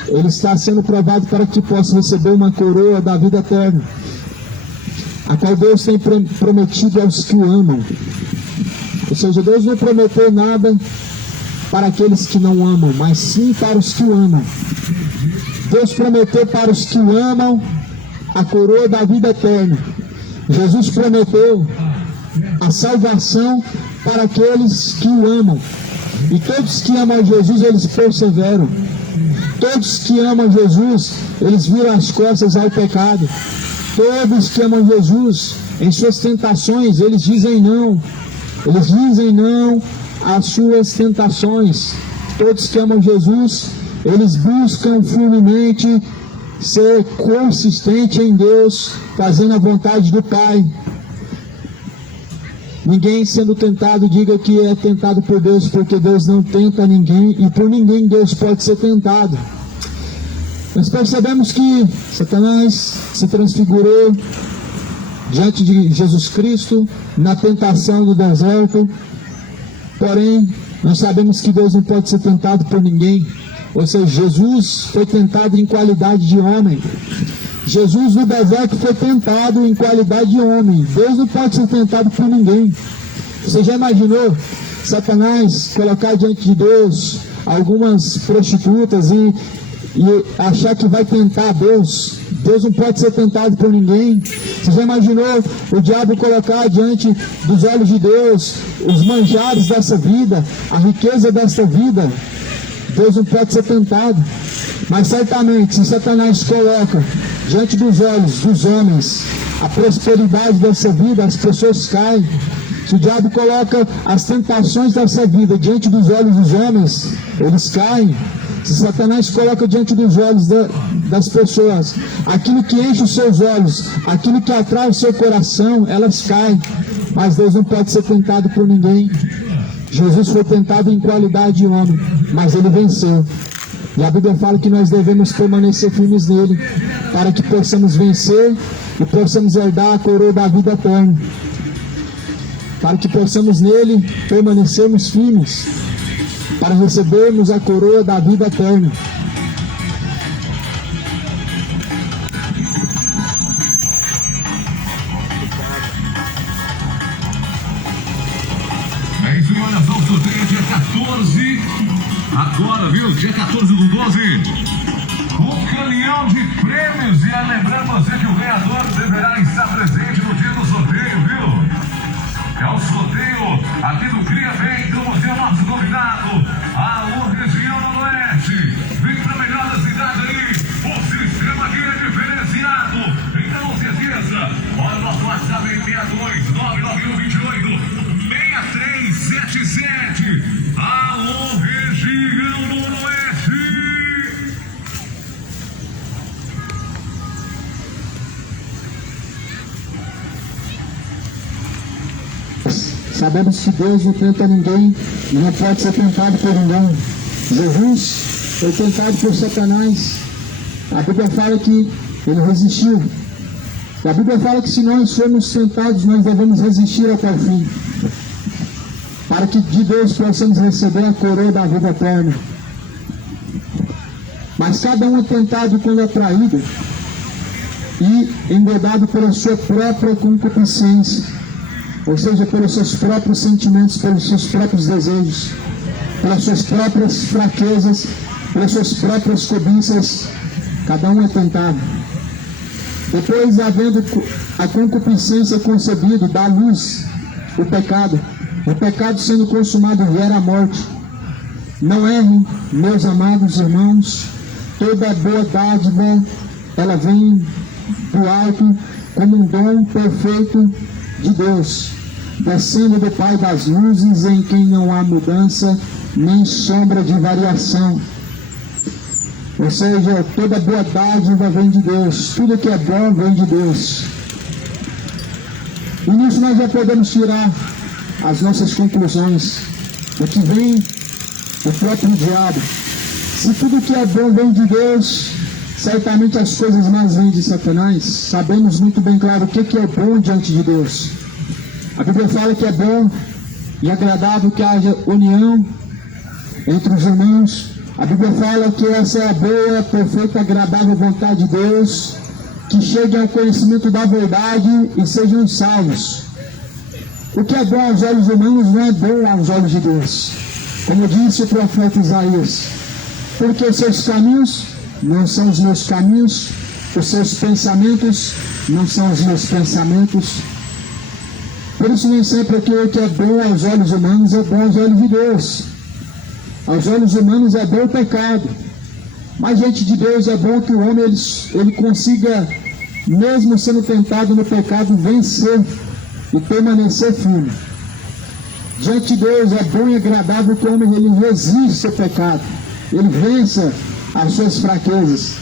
Ele está sendo provado para que possa receber uma coroa da vida eterna, a qual Deus tem prometido aos que o amam. Ou seja, Deus não prometeu nada para aqueles que não amam, mas sim para os que o amam. Deus prometeu para os que o amam a coroa da vida eterna. Jesus prometeu a salvação para aqueles que o amam. E todos que amam a Jesus, eles perseveram. Todos que amam Jesus, eles viram as costas ao pecado. Todos que amam Jesus, em suas tentações, eles dizem não. Eles dizem não às suas tentações. Todos que amam Jesus, eles buscam firmemente ser consistente em Deus, fazendo a vontade do Pai. Ninguém sendo tentado diga que é tentado por Deus, porque Deus não tenta ninguém e por ninguém Deus pode ser tentado. Nós percebemos que Satanás se transfigurou diante de Jesus Cristo na tentação do deserto, porém nós sabemos que Deus não pode ser tentado por ninguém. Ou seja, Jesus foi tentado em qualidade de homem. Jesus no deserto foi tentado em qualidade de homem. Deus não pode ser tentado por ninguém. Você já imaginou Satanás colocar diante de Deus algumas prostitutas e achar que vai tentar Deus? Deus não pode ser tentado por ninguém. Você já imaginou o diabo colocar diante dos olhos de Deus os manjares dessa vida, a riqueza dessa vida? Deus não pode ser tentado. Mas certamente, se Satanás coloca diante dos olhos dos homens a prosperidade dessa vida, as pessoas caem. Se o diabo coloca as tentações dessa vida diante dos olhos dos homens, eles caem. Se Satanás coloca diante dos olhos das pessoas aquilo que enche os seus olhos, aquilo que atrai o seu coração, elas caem. Mas Deus não pode ser tentado por ninguém. Jesus foi tentado em qualidade de homem, mas ele venceu. E a Bíblia fala que nós devemos permanecer firmes nele, para que possamos vencer e possamos herdar a coroa da vida eterna. Para que possamos nele permanecermos firmes, para recebermos a coroa da vida eterna. É isso, olha só, o sorteio dia 14, agora, viu? Dia 14 do 12. Um caminhão de prêmios, e lembrando você que o ganhador deverá estar presente no dia do sorteio, viu? É o sorteio aqui do Cria Bem, então você é o nosso convidado. Alô, região noroeste, vem pra melhor da cidade aí, o sistema aqui é diferenciado. Então não se esqueça, olha o nosso Sabemos que Deus não tenta ninguém e não pode ser tentado por ninguém. Jesus foi tentado por Satanás. A Bíblia fala que ele resistiu. A Bíblia fala que se nós formos tentados, nós devemos resistir até o fim, para que de Deus possamos receber a coroa da vida eterna. Mas cada um é tentado quando atraído e engodado pela sua própria concupiscência, ou seja, pelos seus próprios sentimentos, pelos seus próprios desejos, pelas suas próprias fraquezas, pelas suas próprias cobiças. Cada um é tentado. Depois, havendo a concupiscência concebido, dá à luz o pecado. O pecado sendo consumado gera a morte. Não errem, meus amados irmãos, toda boa dádiva, ela vem do alto como um dom perfeito de Deus, descendo do Pai das luzes, em quem não há mudança nem sombra de variação. Ou seja, toda boa dádiva vem de Deus, tudo que é bom vem de Deus. E nisso nós já podemos tirar as nossas conclusões, o que vem do próprio diabo. Se tudo que é bom vem de Deus, certamente as coisas mais vêm de Satanás. Sabemos muito bem claro o que é bom diante de Deus. A Bíblia fala que é bom e agradável que haja união entre os irmãos. A Bíblia fala que essa é a boa, perfeita, agradável vontade de Deus, que cheguem ao conhecimento da verdade e sejam salvos. O que é bom aos olhos humanos não é bom aos olhos de Deus. Como disse o profeta Isaías, porque os seus caminhos não são os meus caminhos, os seus pensamentos não são os meus pensamentos. Por isso nem sempre aquilo que é bom aos olhos humanos é bom aos olhos de Deus. Aos olhos humanos é bom o pecado, mas diante de Deus é bom que o homem ele consiga, mesmo sendo tentado no pecado, vencer e permanecer firme. Diante de Deus é bom e agradável que o homem ele resista ao pecado, ele vença as suas fraquezas.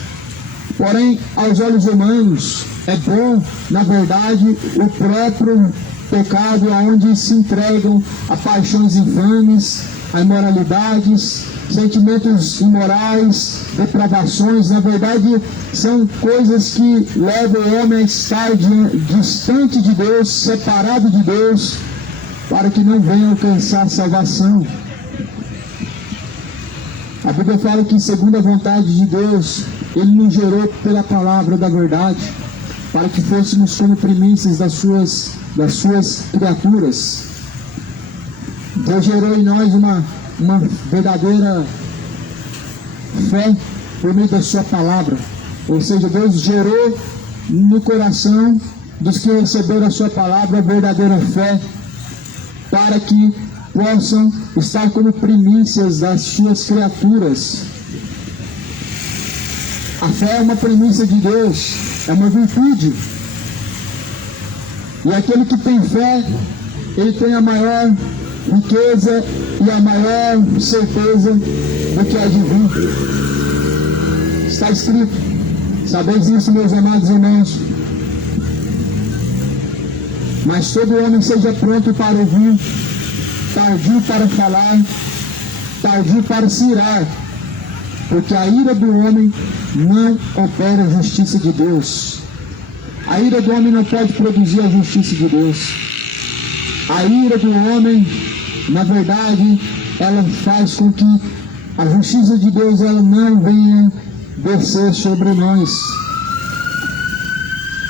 Porém, aos olhos humanos é bom, na verdade, o próprio pecado, onde se entregam a paixões infames, a imoralidades, sentimentos imorais, depravações. Na verdade, são coisas que levam o homem a estar distante de Deus, separado de Deus, para que não venha alcançar a salvação. A Bíblia fala que, segundo a vontade de Deus, Ele nos gerou pela palavra da verdade, para que fôssemos como primícias das suas criaturas. Deus gerou em nós uma verdadeira fé por meio da sua palavra. Ou seja, Deus gerou no coração dos que receberam a sua palavra a verdadeira fé, para que possam estar como primícias das suas criaturas. A fé é uma primícia de Deus, é uma virtude. E aquele que tem fé, ele tem a maior riqueza e a maior certeza do que há de vir. Está escrito, sabeis isso, meus amados irmãos. Mas todo homem seja pronto para ouvir, tardio para falar, tardio para se irar, porque a ira do homem não opera a justiça de Deus. A ira do homem não pode produzir a justiça de Deus. A ira do homem, na verdade, ela faz com que a justiça de Deus ela não venha descer sobre nós.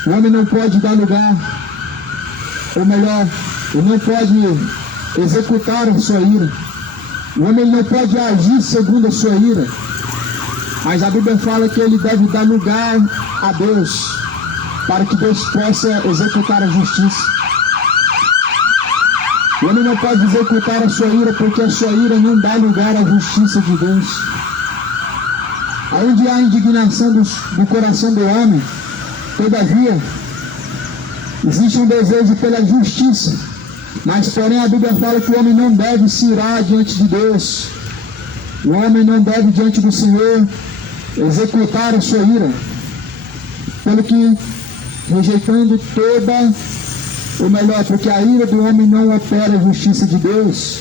O homem não pode dar lugar, ou melhor, ele não pode executar a sua ira. O homem não pode agir segundo a sua ira. Mas a Bíblia fala que ele deve dar lugar a Deus, para que Deus possa executar a justiça. O homem não pode executar a sua ira, porque a sua ira não dá lugar à justiça de Deus. Onde há indignação do coração do homem, todavia, existe um desejo pela justiça. Mas porém a Bíblia fala que o homem não deve se irar diante de Deus. O homem não deve diante do Senhor executar a sua ira. Pelo que, rejeitando toda ou melhor, porque a ira do homem não opera a justiça de Deus.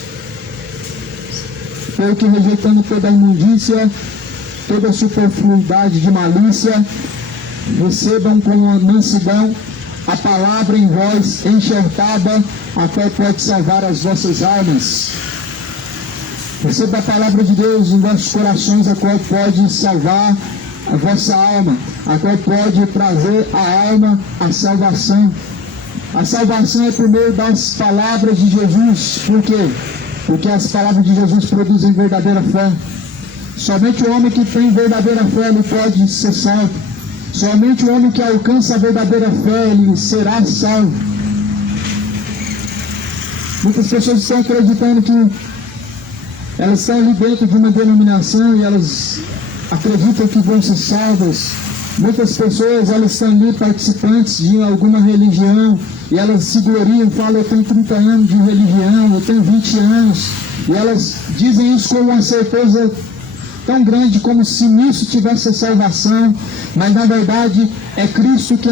Pelo que, rejeitando toda a imundícia, toda a superfluidade de malícia, recebam com mansidão a palavra em vós enxertada, a qual pode salvar as vossas almas. Receba a palavra de Deus em vossos corações, a qual pode salvar a vossa alma, a qual pode trazer a alma à salvação. A salvação é por meio das palavras de Jesus. Por quê? Porque as palavras de Jesus produzem verdadeira fé. Somente o homem que tem verdadeira fé, ele pode ser salvo. Somente o homem que alcança a verdadeira fé, ele será salvo. Muitas pessoas estão acreditando que elas estão ali dentro de uma denominação e elas acreditam que vão ser salvas. Muitas pessoas, elas estão ali participantes de alguma religião e elas se gloriam, falam: eu tenho 30 anos de religião, eu tenho 20 anos. E elas dizem isso com uma certeza tão grande, como se nisso tivesse a salvação. Mas na verdade é Cristo que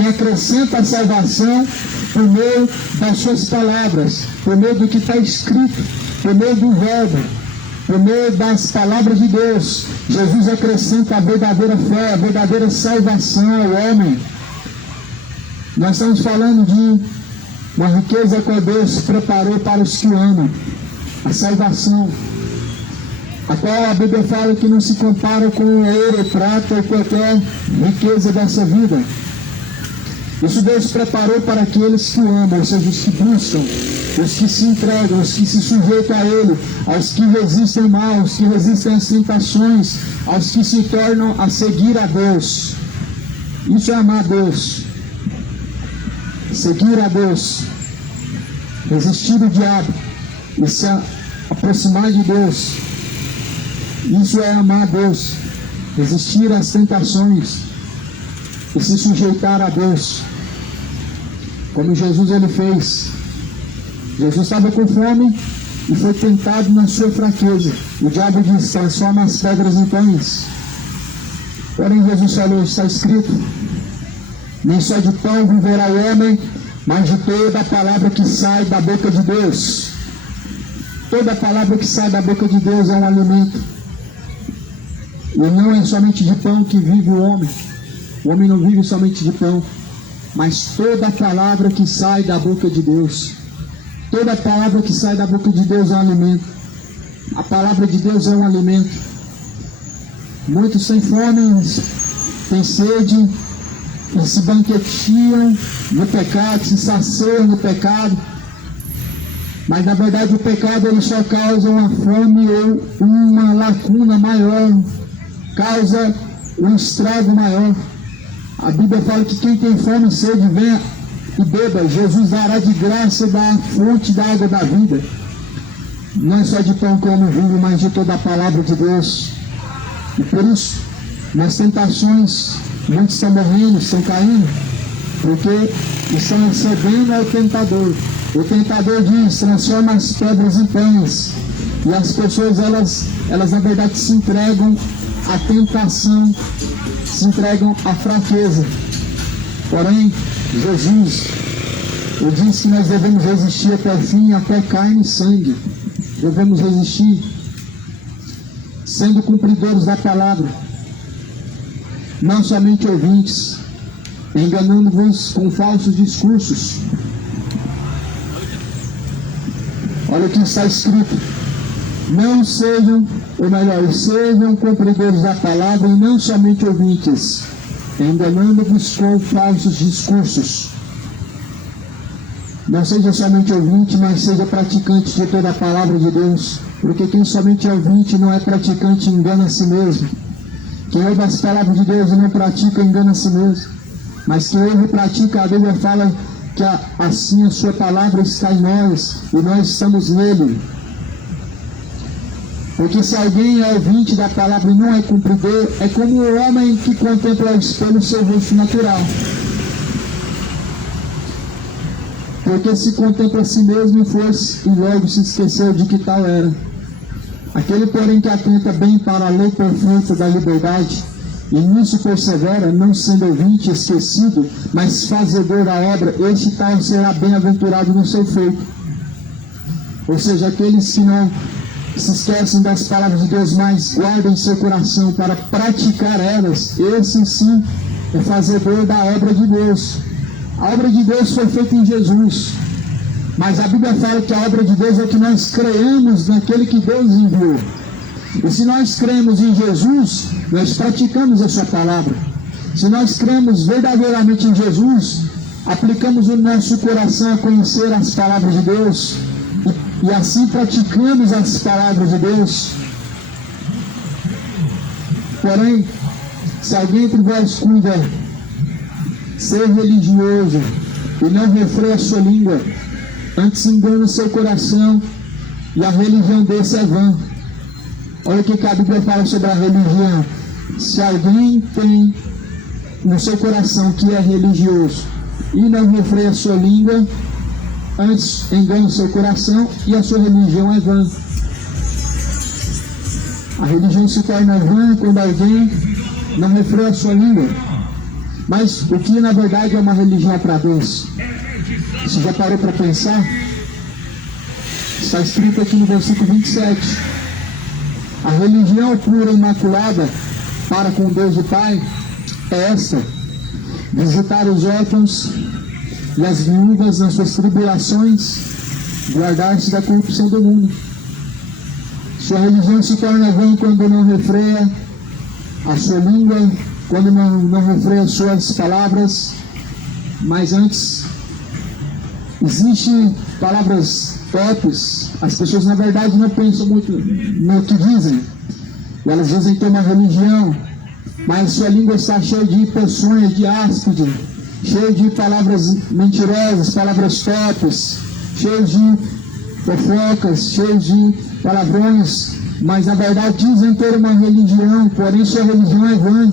acrescenta a salvação por meio das suas palavras, por meio do que está escrito, por meio do verbo, por meio das palavras de Deus. Jesus acrescenta a verdadeira fé, a verdadeira salvação ao homem. Nós estamos falando de uma riqueza que Deus preparou para os que o amam, a salvação, a qual a Bíblia fala que não se compara com ouro, prata ou qualquer riqueza dessa vida. Isso Deus preparou para aqueles que o amam, ou seja, os que buscam, os que se entregam, os que se sujeitam a Ele, aos que resistem mal, aos que resistem às tentações, aos que se tornam a seguir a Deus. Isso é amar a Deus. Seguir a Deus, resistir o diabo e se aproximar de Deus. Isso é amar a Deus, resistir às tentações e se sujeitar a Deus, como Jesus ele fez. Jesus estava com fome e foi tentado na sua fraqueza. O diabo disse: transforma as pedras em pães. Porém Jesus falou: está escrito, nem só de pão viverá o homem, mas de toda a palavra que sai da boca de Deus. Toda a palavra que sai da boca de Deus é um alimento. E não é somente de pão que vive o homem. O homem não vive somente de pão, mas toda a palavra que sai da boca de Deus. Toda a palavra que sai da boca de Deus é um alimento. A palavra de Deus é um alimento. Muitos têm fome, têm sede, e se banqueteiam no pecado, se saciam no pecado. Mas na verdade o pecado ele só causa uma fome ou uma lacuna maior, causa um estrago maior. A Bíblia fala que quem tem fome e sede, venha e beba. Jesus dará de graça da fonte da água da vida. Não é só de pão que o homem vive, mas de toda a palavra de Deus. E por isso, nas tentações, muitos estão morrendo, estão caindo, porque estão cedendo ao tentador. O tentador diz: transforma as pedras em pães. E as pessoas, elas na verdade se entregam à tentação, se entregam à fraqueza. Porém, Jesus, ele diz que nós devemos resistir até o fim, até carne e sangue. Devemos resistir, sendo cumpridores da palavra, não somente ouvintes, enganando-vos com falsos discursos. Olha o que está escrito: não sejam, ou melhor, sejam cumpridores da palavra e não somente ouvintes, enganando-vos com falsos discursos. Não seja somente ouvinte, mas seja praticante de toda a palavra de Deus, porque quem somente é ouvinte não é praticante, engana a si mesmo. Quem ouve as palavras de Deus e não pratica, engana a si mesmo. Mas quem ouve e pratica, a Bíblia fala que assim a sua palavra está em nós e nós estamos nele. Porque se alguém é ouvinte da palavra e não é cumpridor, é como o homem que contempla o espelho o seu rosto natural. Porque se contempla a si mesmo e logo se esqueceu de que tal era. Aquele, porém, que atenta bem para a lei perfeita da liberdade e nisso persevera, não sendo ouvinte esquecido, mas fazedor da obra, este tal será bem-aventurado no seu feito. Ou seja, aqueles que não se esquecem das palavras de Deus, mas guardam em seu coração para praticar elas, esse sim é fazedor da obra de Deus. A obra de Deus foi feita em Jesus, mas a Bíblia fala que a obra de Deus é que nós creamos naquele que Deus enviou. E se nós cremos em Jesus, nós praticamos a sua palavra. Se nós cremos verdadeiramente em Jesus, aplicamos o nosso coração a conhecer as palavras de Deus, e assim praticamos as palavras de Deus. Porém, se alguém entre vós cuida ser religioso e não refreia a sua língua, antes engana o seu coração, e a religião desse é vã. Olha o que a Bíblia fala sobre a religião. Se alguém tem no seu coração que é religioso e não refreia a sua língua, antes engana o seu coração e a sua religião é vã. A religião se torna vã quando alguém não refreia a sua língua. Mas o que na verdade é uma religião para Deus? Você já parou para pensar? Está escrito aqui no versículo 27. A religião pura e imaculada para com Deus o Pai é esta: visitar os órfãos e as viúvas nas suas tribulações, guardar-se da corrupção do mundo. Sua religião se torna vã quando não refreia a sua língua, quando não refreia as suas palavras, mas antes existem palavras torpes. As pessoas na verdade não pensam muito no que dizem, e elas dizem ter uma religião, mas sua língua está cheia de peçonhas, de áspide, cheia de palavras mentirosas, palavras torpes, cheia de fofocas, cheia de palavrões, mas na verdade dizem ter uma religião, porém sua religião é vã.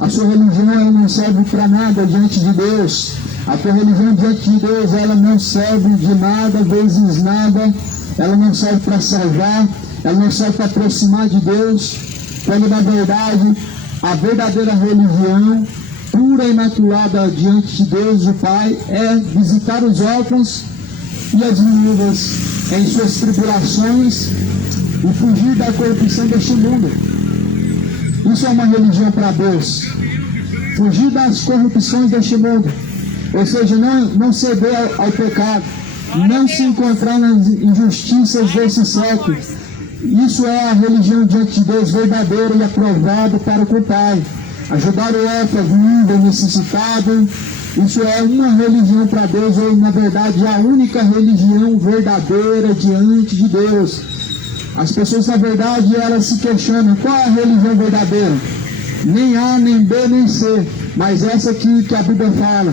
A sua religião ela não serve para nada diante de Deus. A tua religião diante de Deus ela não serve de nada, vezes nada. Ela não serve para salvar, ela não serve para aproximar de Deus, quando na verdade a verdadeira religião pura e imaculada diante de Deus o Pai é visitar os órfãos e as viúvas em suas tribulações e fugir da corrupção deste mundo. Isso é uma religião para Deus. Fugir das corrupções deste mundo. Ou seja, não ceder ao pecado, não se encontrar nas injustiças desse século. Isso é a religião diante de Deus verdadeira e aprovada para com o Pai. Ajudar o órfão, viúva, necessitado. Isso é uma religião para Deus, ou na verdade a única religião verdadeira diante de Deus. As pessoas na verdade elas se questionam: qual é a religião verdadeira? Nem A, nem B, nem C, mas essa aqui que a Bíblia fala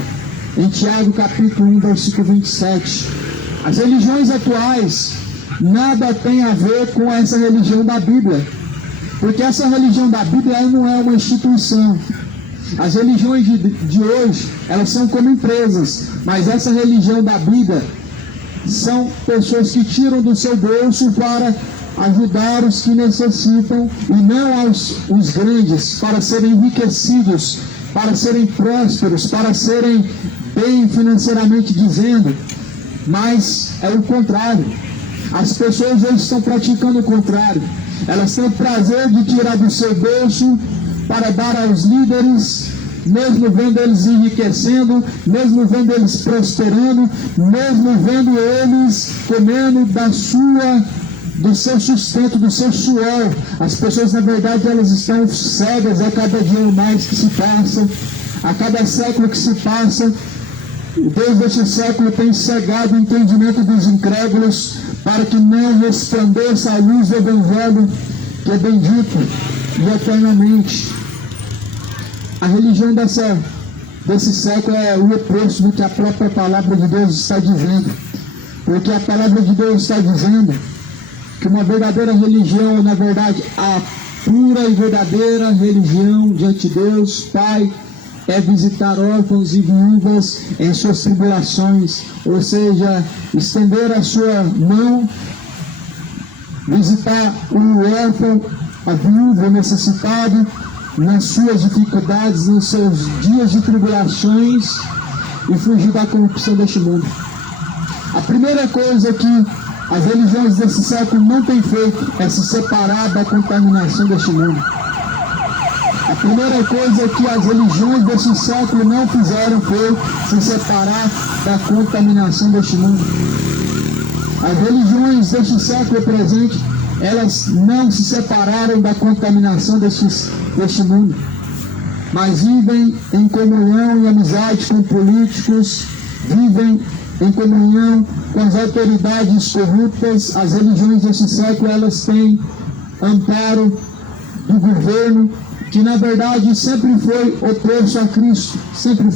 em Tiago capítulo 1, versículo 27. As religiões atuais nada tem a ver com essa religião da Bíblia, porque essa religião da Bíblia não é uma instituição. As religiões de hoje, elas são como empresas, mas essa religião da Bíblia são pessoas que tiram do seu bolso para ajudar os que necessitam, e não os grandes, para serem enriquecidos, para serem prósperos, para serem bem financeiramente dizendo. Mas é o contrário. As pessoas hoje estão praticando o contrário. Elas têm o prazer de tirar do seu bolso para dar aos líderes, mesmo vendo eles enriquecendo, mesmo vendo eles prosperando, mesmo vendo eles comendo do seu sustento, do seu suor. As pessoas na verdade elas estão cegas a cada dia mais que se passa, a cada século que se passa. O Deus deste século tem cegado o entendimento dos incrédulos para que não resplandeça a luz do Evangelho, que é bendito e eternamente. A religião desse século é o oposto do que a própria palavra de Deus está dizendo, porque a palavra de Deus está dizendo que uma verdadeira religião, na verdade, a pura e verdadeira religião diante de Deus Pai, é visitar órfãos e viúvas em suas tribulações, ou seja, estender a sua mão, visitar o órfão, a viúva, o necessitado, nas suas dificuldades, nos seus dias de tribulações e fugir da corrupção deste mundo. A primeira coisa que as religiões desse século não têm feito é se separar da contaminação deste mundo. A primeira coisa que as religiões desse século não fizeram foi se separar da contaminação deste mundo. As religiões deste século presente, elas não se separaram da contaminação deste mundo, mas vivem em comunhão e amizade com políticos, vivem em comunhão com as autoridades corruptas. As religiões deste século, elas têm amparo do governo, que na verdade sempre foi oposto a Cristo, sempre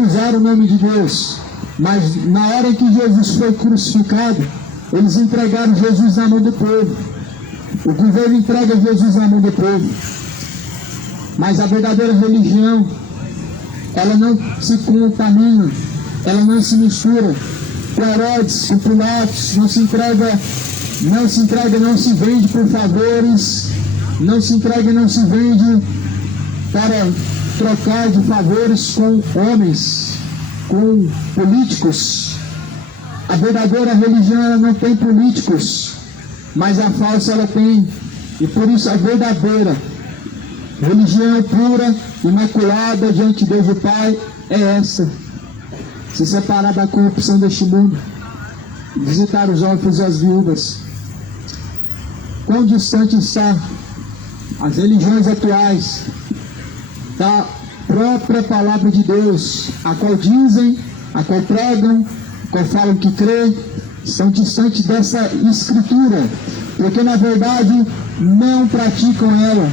usaram o nome de Deus, mas na hora que Jesus foi crucificado, eles entregaram Jesus na mão do povo. O governo entrega Jesus na mão do povo, mas a verdadeira religião, ela não se contamina, ela não se mistura com Herodes, com Pilatos, não se vende por favores, não se entrega e não se vende para trocar de favores com homens, com políticos. A verdadeira religião, ela não tem políticos, mas a falsa ela tem. E por isso a verdadeira religião pura, imaculada diante de Deus o Pai é essa: se separar da corrupção deste mundo, visitar os órfãos e as viúvas. Quão distante está as religiões atuais da própria palavra de Deus, a qual dizem, a qual pregam, a qual falam que creem, estão distantes dessa escritura, porque na verdade não praticam ela.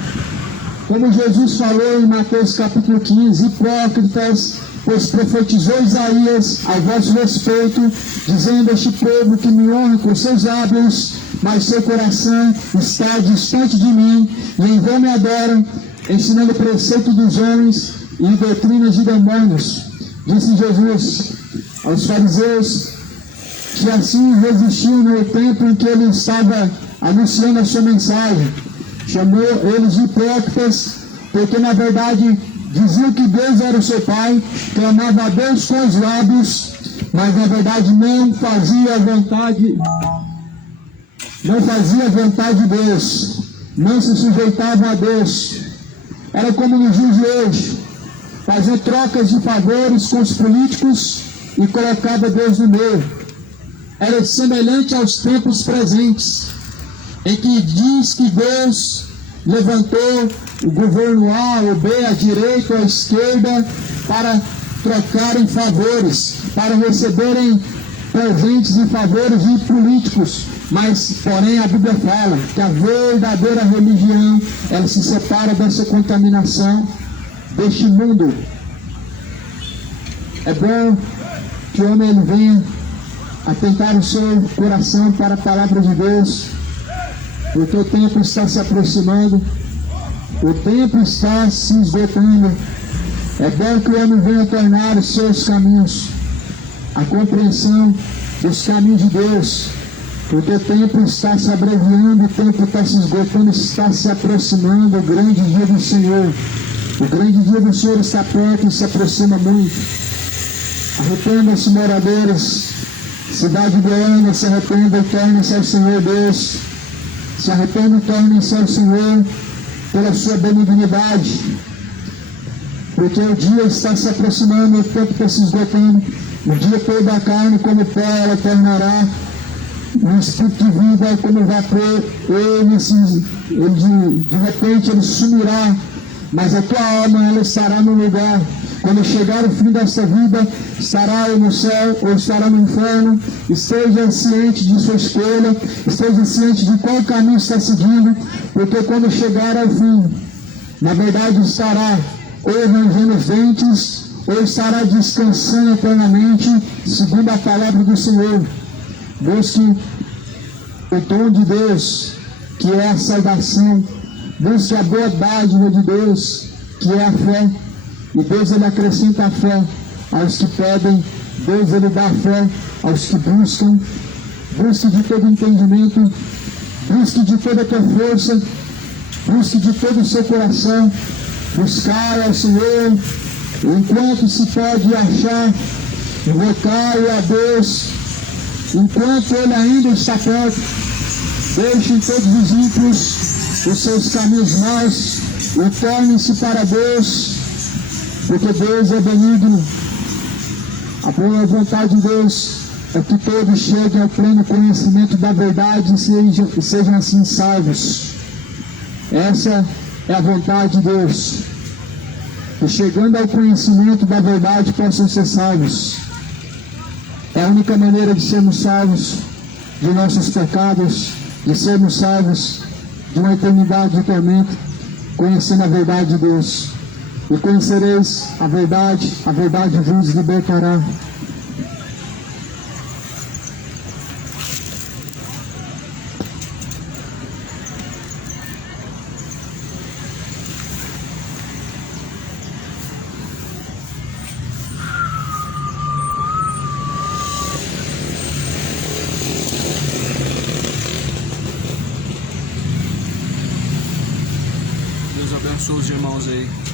Como Jesus falou em Mateus capítulo 15, hipócritas, pois profetizou Isaías a vosso respeito, dizendo: este povo que me honra com seus lábios, mas seu coração está distante de mim, e em vão me adoram, ensinando o preceito dos homens e doutrinas de demônios. Disse Jesus aos fariseus, que assim resistiam no tempo em que ele estava anunciando a sua mensagem. Chamou eles de hipócritas, porque na verdade diziam que Deus era o seu Pai, clamava a Deus com os lábios, mas na verdade não fazia a vontade de Deus, não se sujeitavam a Deus. Era como nos dias de hoje, fazer trocas de favores com os políticos e colocava Deus no meio. Era semelhante aos tempos presentes, em que diz que Deus levantou o governo A ou B, a direita ou a esquerda, para trocarem favores, para receberem presentes e favores de políticos. Mas, porém, a Bíblia fala que a verdadeira religião, ela se separa dessa contaminação deste mundo. É bom que o homem ele venha atentar o seu coração para a palavra de Deus, porque o tempo está se aproximando, o tempo está se esgotando. É bom que o homem venha tornar os seus caminhos, a compreensão dos caminhos de Deus, porque o tempo está se abreviando, o tempo está se esgotando, está se aproximando o grande dia do Senhor. O grande dia do Senhor está perto e se aproxima muito. Arrependam-se, moradores, cidade de Goiânia, se arrependam e tornem-se ao Senhor Deus. Se arrependam e tornem-se ao Senhor pela sua benignidade, porque o dia está se aproximando, o tempo está se esgotando. O dia toda a carne como pó ela tornará, o espírito de vida como vapor, de repente ele sumirá, mas a tua alma ela estará no lugar. Quando chegar o fim desta vida, estará no céu ou estará no inferno. Esteja ciente de sua escolha, esteja ciente de qual caminho está seguindo, porque quando chegar ao fim, na verdade estará ou rangendo os dentes, ou estará descansando eternamente, segundo a palavra do Senhor. Busque o dom de Deus, que é a salvação. Busque a boa dádiva de Deus, que é a fé. E Deus ele acrescenta a fé aos que pedem. Deus ele dá a fé aos que buscam. Busque de todo entendimento, busque de toda a tua força, Busque de todo o seu coração, buscar ao Senhor, enquanto se pode achar, invocar a Deus, enquanto Ele ainda está perto. Deixem todos os ímpios os seus caminhos maus e tornem-se para Deus, porque Deus é benigno. A boa vontade de Deus é que todos cheguem ao pleno conhecimento da verdade e sejam assim salvos. Essa é a vontade de Deus, que chegando ao conhecimento da verdade possam ser salvos. É a única maneira de sermos salvos de nossos pecados, de sermos salvos de uma eternidade de tormento, conhecendo a verdade de Deus. E conhecereis a verdade vos libertará. Deus abençoe os irmãos aí.